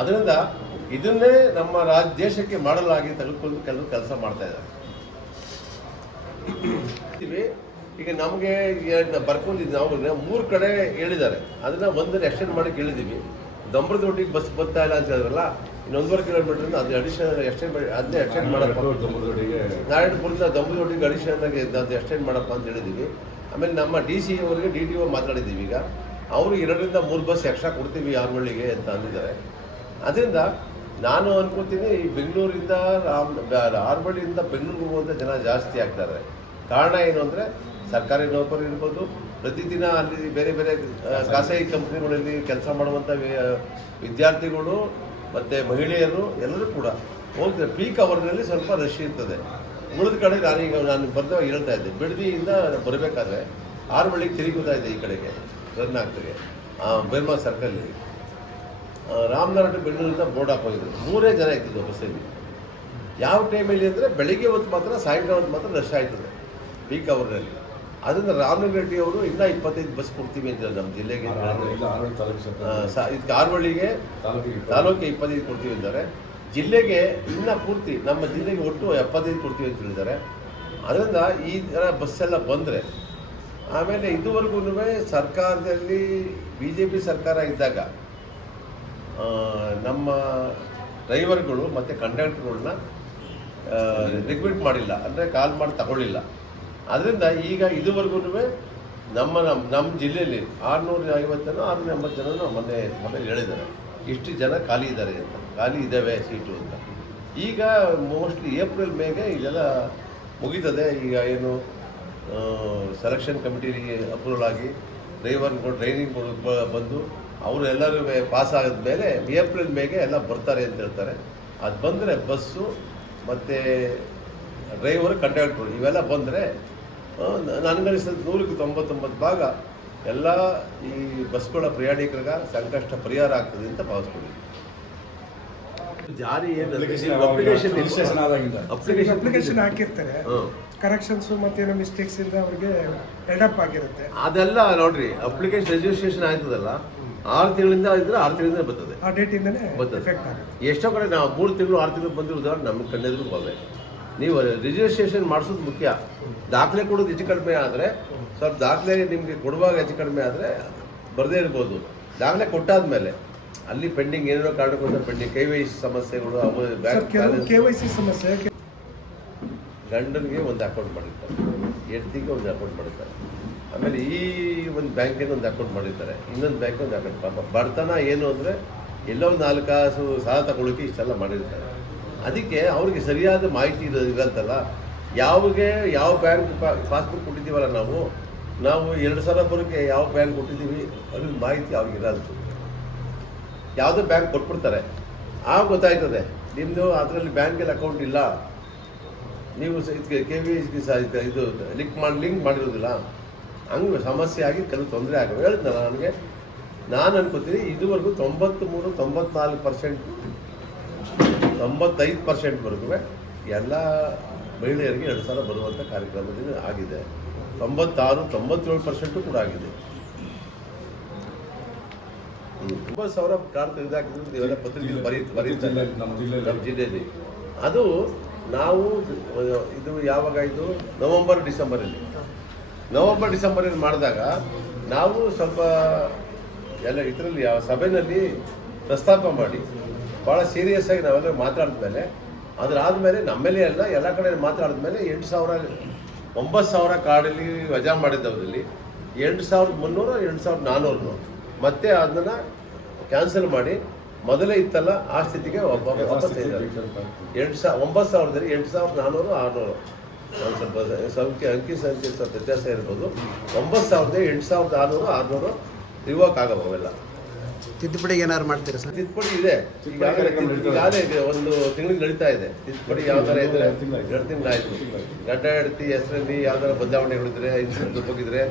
ಅದರಿಂದ ಇದನ್ನೇ ನಮ್ಮ ದೇಶಕ್ಕೆ ಮಾಡಲಾಗಿ ತೆಗೆದುಕೊಂಡು ಕೆಲವು ಕೆಲಸ ಮಾಡ್ತಾ ಇದ್ದಾರೆ. ಈಗ ನಮಗೆ ಬರ್ಕೊಂಡಿದ್ದು ನಾವು 3 ಕಡೆ ಹೇಳಿದ್ದಾರೆ, ಅದನ್ನ ಒಂದನ್ನು ಎಕ್ಸ್ಟೆಂಡ್ ಮಾಡಿ ಕೇಳಿದ್ದೀವಿ. ದೊಂಬರದೊಡ್ಡಿಗೆ ಬಸ್ ಬರ್ತಾ ಇಲ್ಲ ಅಂತ ಹೇಳಿದ್ರಲ್ಲ, ಇನ್ನು 1.5 ಕಿಲೋಮೀಟರ್ ಅದು ಅಡಿಷನಲ್ ಅದನ್ನೇ ಎಕ್ಸ್ಟೆಂಡ್ ಮಾಡಪ್ಪ, ನಾರಾಯಣಪುರದಿಂದ ದೊಂಬರದೊಡ್ಡಿಗೆ ಅಡಿಷನಲ್ ಆಗಿ ಅದು ಎಕ್ಸ್ಟೆಂಡ್ ಮಾಡಪ್ಪ ಅಂತ ಹೇಳಿದ್ದೀವಿ. ಆಮೇಲೆ ನಮ್ಮ DC ಅವರಿಗೆ DTO ಮಾತಾಡಿದ್ದೀವಿ. ಈಗ ಅವರು 2 ರಿಂದ 3 ಬಸ್ ಎಕ್ಸ್ಟ್ರಾ ಕೊಡ್ತೀವಿ ಆರ್ವಳ್ಳಿಗೆ ಅಂತ ಅಂದಿದ್ದಾರೆ. ಅದರಿಂದ ನಾನು ಅನ್ಕೋತೀನಿ ಈ ಬೆಂಗಳೂರಿಂದ ಆರ್ವಳ್ಳಿಯಿಂದ ಬೆಂಗಳೂರಿಗೆ ಹೋಗುವಂಥ ಜನ ಜಾಸ್ತಿ ಆಗ್ತಾರೆ. ಕಾರಣ ಏನು ಅಂದರೆ ಸರ್ಕಾರಿ ನೌಕರಿ ಇರ್ಬೋದು, ಪ್ರತಿದಿನ ಅಲ್ಲಿ ಬೇರೆ ಬೇರೆ ಖಾಸಗಿ ಕಂಪ್ನಿಗಳಲ್ಲಿ ಕೆಲಸ ಮಾಡುವಂಥ ವಿದ್ಯಾರ್ಥಿಗಳು ಮತ್ತು ಮಹಿಳೆಯರು ಎಲ್ಲರೂ ಕೂಡ ಹೋಗ್ತಾರೆ. ಪೀಕ್ ಅವರ್ನಲ್ಲಿ ಸ್ವಲ್ಪ ರಶ್ ಇರ್ತದೆ. ಉಳಿದ ಕಡೆ ನಾನು ಬಂದಾಗ ಹೇಳ್ತಾ ಇದ್ದೆ, ಬಿಡದಿಯಿಂದ ಬರಬೇಕಾದ್ರೆ ಆರ್ವಳ್ಳಿಗೆ ತಿರುಗುತ್ತಾ ಇದೆ, ಈ ಕಡೆಗೆ ಕರ್ನಾಟಕಕ್ಕೆ ಬೆರ್ಮಾ ಸರ್ಕಲ್ಲಿ ರಾಮನಗರ ಬೆಂಗಳೂರಿಂದ ಬೋರ್ಡ್ ಹಾಕೋಗಿದ್ರು. 3 ಜನ ಇರ್ತಿದ್ದು ಬಸ್ಸಲ್ಲಿ. ಯಾವ ಟೈಮಲ್ಲಿ ಅಂದರೆ ಬೆಳಿಗ್ಗೆ ಹೊತ್ತು ಮಾತ್ರ, ಸಾಯಂಕಾಲ ಹೊತ್ತು ಮಾತ್ರ ರಶ್ ಆಯ್ತದೆ ಪೀಕ್ ಅವರ್ನಲ್ಲಿ. ಅದರಿಂದ ರಾಮಲಿಂಗ ರೆಡ್ಡಿ ಅವರು ಇನ್ನೂ 25 ಬಸ್ ಕೊಡ್ತೀವಿ ಅಂತ ನಮ್ಮ ಜಿಲ್ಲೆಗೆ, ಇದಕ್ಕೆ ಆರ್ವಳ್ಳಿಗೆ ತಾಲೂಕಿಗೆ 25 ಕೊಡ್ತೀವಿ ಅಂತಾರೆ. ಜಿಲ್ಲೆಗೆ ಇನ್ನೂ ಪೂರ್ತಿ ನಮ್ಮ ಜಿಲ್ಲೆಗೆ ಒಟ್ಟು 75 ಕೊಡ್ತೀವಿ ಅಂತ ಹೇಳಿದ್ದಾರೆ. ಅದರಿಂದ ಈ ಥರ ಬಸ್ಸೆಲ್ಲ ಬಂದರೆ, ಆಮೇಲೆ ಇದುವರೆಗೂ ಸರ್ಕಾರದಲ್ಲಿ BJP ಸರ್ಕಾರ ಇದ್ದಾಗ ನಮ್ಮ ಡ್ರೈವರ್ಗಳು ಮತ್ತು ಕಂಡಕ್ಟರ್ಗಳನ್ನ ರಿಕ್ರೂಟ್ ಮಾಡಿಲ್ಲ, ಅಂದರೆ ಕಾಲ್ ಮಾಡಿ ತಗೊಳ್ಳಿಲ್ಲ. ಅದರಿಂದ ಈಗ ಇದುವರೆಗೂ ನಮ್ಮ ಜಿಲ್ಲೆಯಲ್ಲಿ 650 680 ಜನ ಮೊನ್ನೆ ಹೇಳಿದ್ದಾರೆ, ಇಷ್ಟು ಜನ ಖಾಲಿ ಇದ್ದಾರೆ ಅಂತ, ಖಾಲಿ ಇದ್ದಾವೆ ಸೀಟು ಅಂತ. ಈಗ ಮೋಸ್ಟ್ಲಿ ಏಪ್ರಿಲ್ ಮೇಗೆ ಇದೆಲ್ಲ ಮುಗೀತದೆ. ಈಗ ಏನು ಸೆಲೆಕ್ಷನ್ ಕಮಿಟಿಗೆ ಅಪ್ರೂವಲ್ ಆಗಿ ಡ್ರೈವರ್ಗಳು ಟ್ರೈನಿಂಗ್ ಬಂದು ಅವರು ಎಲ್ಲರೂ ಪಾಸ್ ಆಗಿದ ಮೇಲೆ ಏಪ್ರಿಲ್ ಮೇಗೆ ಎಲ್ಲ ಬರ್ತಾರೆ ಅಂತ ಹೇಳ್ತಾರೆ. ಅದು ಬಂದರೆ ಬಸ್ಸು ಮತ್ತು ಡ್ರೈವರ್ ಕಂಡಕ್ಟ್ರು ಇವೆಲ್ಲ ಬಂದರೆ ನನಗನ್ನಿಸ್ತದೆ 100ಕ್ಕೆ 99 ಭಾಗ ಎಲ್ಲ ಈ ಬಸ್ಗಳ ಪ್ರಯಾಣಿಕರಿಗೆ ಸಂಕಷ್ಟ ಪರಿಹಾರ ಆಗ್ತದೆ ಅಂತ ಭಾವಿಸ್ಕೊಂಡಿದ್ವಿ. ಜಾರಿ ರಿಜಿಸ್ಟ್ರೇಷನ್ ಆದಾಗಿಂದ ಅಪ್ಲಿಕೇಶನ್ ಹಾಕಿರ್ತಾರೆ, ಕರೆಕ್ಷನ್ಸ್ ಮತ್ತೇನೋ ಮಿಸ್ಟೇಕ್ಸ್ ಇಂದ ಅವ್ರಿಗೆ ಎಡಪ್ ಆಗಿರುತ್ತೆ. ಅದೆಲ್ಲ ನೋಡ್ರಿ, ಅಪ್ಲಿಕೇಶನ್ ರಿಜಿಸ್ಟ್ರೇಷನ್ ಆಯ್ತದಲ್ಲ 6 ತಿಂಗಳಿಂದ ಇದ್ರೆ 6 ತಿಂಗಳಿಂದ ಬರ್ತದೆ. ಆ ಡೇಟ್ ಇಂದನೇ ಬರ್ತದೆ. ಎಫೆಕ್ಟ್ ಆಗುತ್ತೆ. ಎಷ್ಟೋ ಕಡೆ ನಾವು 3 ತಿಂಗಳು 6 ತಿಂಗಳು ಬಂದಿರೋದು ನಮಗೆ ಕಣ್ಣೆದುರು ಬರಬೇಕು. ನೀವು ರಿಜಿಸ್ಟ್ರೇಷನ್ ಮಾಡಿಸೋದು ಮುಖ್ಯ. ದಾಖಲೆ ಕೊಡೋದು ಹೆಚ್ಚು ಕಡಿಮೆ ಆದರೆ, ಸ್ವಲ್ಪ ದಾಖಲೆ ನಿಮಗೆ ಕೊಡುವಾಗ ಹೆಚ್ಚು ಕಡಿಮೆ ಆದರೆ ಬರದೇ ಇರ್ಬೋದು. ದಾಖಲೆ ಕೊಟ್ಟಾದ್ಮೇಲೆ ಅಲ್ಲಿ ಪೆಂಡಿಂಗ್ ಏನೇನೋ ಕಾರಣಕ್ಕೋಸ್ಕರ ಪೆಂಡಿಂಗ್ KYC ಸಮಸ್ಯೆಗಳು, ಅವು ಬ್ಯಾಂಕ್ KYC ಸಮಸ್ಯೆ. ಗಂಡನಿಗೆ ಒಂದು ಅಕೌಂಟ್ ಮಾಡಿರ್ತಾರೆ, ಹೆಂಡತಿಗೆ ಒಂದು ಅಕೌಂಟ್ ಮಾಡಿರ್ತಾರೆ, ಆಮೇಲೆ ಈ ಒಂದು ಬ್ಯಾಂಕಿಗೆ ಒಂದು ಅಕೌಂಟ್ ಮಾಡಿರ್ತಾರೆ, ಇನ್ನೊಂದು ಬ್ಯಾಂಕಿಗೆ ಒಂದು ಅಕೌಂಟ್. ಪಾಪ ಬಡತನ ಏನು ಅಂದರೆ ಎಲ್ಲೋ 4 ಕಾಸು ಸಾಲ ತಗೊಳ್ಳೋಕೆ ಇಷ್ಟೆಲ್ಲ ಮಾಡಿರ್ತಾರೆ. ಅದಕ್ಕೆ ಅವ್ರಿಗೆ ಸರಿಯಾದ ಮಾಹಿತಿ ಇರತ್ತಲ್ಲ. ಯಾವ ಬ್ಯಾಂಕ್ ಪಾಸ್ಬುಕ್ ಕೊಟ್ಟಿದ್ದೀವಲ್ಲ ನಾವು 2,000 ಬರೋಕ್ಕೆ ಯಾವ ಬ್ಯಾಂಕ್ ಕೊಟ್ಟಿದ್ದೀವಿ ಅನ್ನೋದು ಮಾಹಿತಿ ಅವ್ರಿಗೆ ಇರಲ್ಲ. ಯಾವುದೋ ಬ್ಯಾಂಕ್ ಕೊಟ್ಬಿಡ್ತಾರೆ, ಆಗ ಗೊತ್ತಾಯ್ತದೆ ನಿಮ್ಮದು ಅದರಲ್ಲಿ ಬ್ಯಾಂಕಲ್ಲಿ ಅಕೌಂಟ್ ಇಲ್ಲ, ನೀವು KYC ಇದು ಲಿಂಕ್ ಮಾಡಿರೋದಿಲ್ಲ. ಹಂಗೆ ಸಮಸ್ಯೆ ಆಗಿ ಕೆಲವು ತೊಂದರೆ ಆಗವೆ. ಹೇಳಿದ್ನಲ್ಲ, ನಾನು ಅನ್ಕೋತೀನಿ ಇದುವರೆಗೂ 93-94%, 95%ವರೆಗೂ ಎಲ್ಲ ಮಹಿಳೆಯರಿಗೆ 2,000 ಬರುವಂಥ ಕಾರ್ಯಕ್ರಮದಿಂದ ಆಗಿದೆ. 96-97% ಕೂಡ ಆಗಿದೆ. 9,000 ಕಾರ್ಡ್ ತೆಗೆದಾಕಿದ್ರು ನೀವೆಲ್ಲ ಪತ್ರಿಕೆಯಲ್ಲಿ ಬರೀತಾರೆ ನಮ್ಮ ಜಿಲ್ಲೆಯಲ್ಲಿ. ಅದು ನಾವು ಇದು ಯಾವಾಗ ಇದು ನವೆಂಬರ್-ಡಿಸೆಂಬರಲ್ಲಿ ಮಾಡಿದಾಗ ನಾವು ಸ್ವಲ್ಪ ಎಲ್ಲ ಇದರಲ್ಲಿ ಸಭೆಯಲ್ಲಿ ಪ್ರಸ್ತಾಪ ಮಾಡಿ ಭಾಳ ಸೀರಿಯಸ್ ಆಗಿ ನಾವೆಲ್ಲ ಮಾತಾಡಿದ್ಮೇಲೆ, ಅದರಾದಮೇಲೆ ನಮ್ಮೇಲೆ ಎಲ್ಲ ಕಡೆ ಮಾತಾಡಿದ್ಮೇಲೆ 9,000 ಕಾರ್ಡಲ್ಲಿ ವಜಾ ಮಾಡಿದ್ದವರಲ್ಲಿ 8,300 8,400 ಮತ್ತೆ ಅದನ್ನು ಕ್ಯಾನ್ಸಲ್ ಮಾಡಿ ಮೊದಲೇ ಇತ್ತಲ್ಲ ಆ ಸ್ಥಿತಿಗೆ ವಾಪಸ್ 9,000ದಲ್ಲಿ 8,400 600 ಸ್ವಲ್ಪ ಅಂಕಿ ಸಂಖ್ಯೆ ಸ್ವಲ್ಪ ವ್ಯತ್ಯಾಸ ಇರ್ಬೋದು. 9,000 8,600 600 ರಿವೋಕ್ ಆಗವು ಅವೆಲ್ಲ. ತಿದ್ದುಪಡಿಗೆ ಏನಾದ್ರು ಮಾಡ್ತೀರಾ ಸರ್? ತಿದ್ದುಪಡಿ ಇದೆ, ಈಗಾಗಲೇ ಇದೆ, 1 ತಿಂಗಳಿಗೆ ನಡೀತಾ ಇದೆ. ತಿದ್ದುಪಡಿ ಯಾವ ಥರ ಇದ್ರೆ 2 ತಿಂಗಳಾಯಿತು. ಗಡ್ಡ ಹೆಂಡತಿ ಹೆಸರಲ್ಲಿ ಯಾವ ಥರ ಬದಲಾವಣೆಗಳಿದ್ರೆ, ಇನ್ಸೂರೆನ್ಸ್ ಹೋಗಿದ್ರೆ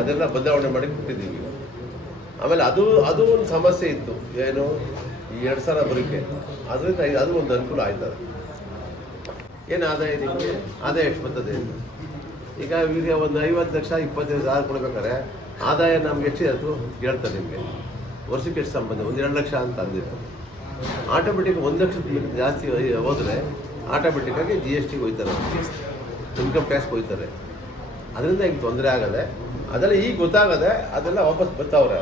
ಅದೆಲ್ಲ ಬದಲಾವಣೆ ಮಾಡಿ ಕೊಟ್ಟಿದ್ದೀವಿ. ಆಮೇಲೆ ಅದು ಒಂದು ಸಮಸ್ಯೆ ಇತ್ತು, ಏನು ಈ 2,000 ಬರೋಕ್ಕೆ. ಅದರಿಂದ ಅದು ಒಂದು ಅನುಕೂಲ ಆಯ್ತದೆ. ಏನು ಆದಾಯ ನಿಮಗೆ ಆದಾಯ ಎಷ್ಟು ಬರ್ತದೆ? ಈಗ ಇವಾಗ ಒಂದು 50 ಲಕ್ಷ 25,000 ಕೊಡ್ಬೇಕಾದ್ರೆ ಆದಾಯ ನಮ್ಗೆ ಎಷ್ಟು ಅದು ಹೇಳ್ತಾರೆ ನಿಮಗೆ. ವರ್ಷಕ್ಕೆ ಎಷ್ಟು ಸಂಬಂಧ? 1-2 ಲಕ್ಷ ಅಂತ ಅಂದಿತ್ತು. ಆಟೋಮೆಟಿಕ್ 1 ಲಕ್ಷದ ಜಾಸ್ತಿ ಹೋದರೆ ಆಟೋಮೆಟಿಕ್ಕಾಗಿ GSTಗೆ ಹೋಗ್ತಾರೆ, ಇನ್ಕಮ್ ಟ್ಯಾಕ್ಸ್ಗೆ ಹೋಗ್ತಾರೆ. ಅದರಿಂದ ಹಿಂಗೆ ತೊಂದರೆ ಆಗದೆ. ಅದೆಲ್ಲ ಈಗ ಗೊತ್ತಾಗದೆ ಅದೆಲ್ಲ ವಾಪಸ್ ಬರ್ತಾವ್ರೆ.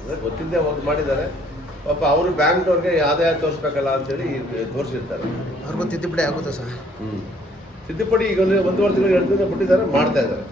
ಅಂದರೆ ಗೊತ್ತಿಲ್ಲದೆ ಹೋಗಿ ಮಾಡಿದ್ದಾರೆ ಪಾಪ. ಅವರು ಬ್ಯಾಂಕ್ನವ್ರಿಗೆ ಆದಾಯ ತೋರಿಸ್ಬೇಕಲ್ಲ ಅಂತೇಳಿ ತೋರಿಸಿರ್ತಾರೆ. ಅವ್ರಿಗೂ ತಿದ್ದುಪಡಿ ಆಗುತ್ತಾ ಸರ್? ತಿದ್ದುಪಡಿ ಈಗ 1.5 ತಿಂಗಳು 2 ತಿಂಗಳು ಬಿಟ್ಟಿದ್ದಾರೆ, ಮಾಡ್ತಾ ಇದ್ದಾರೆ.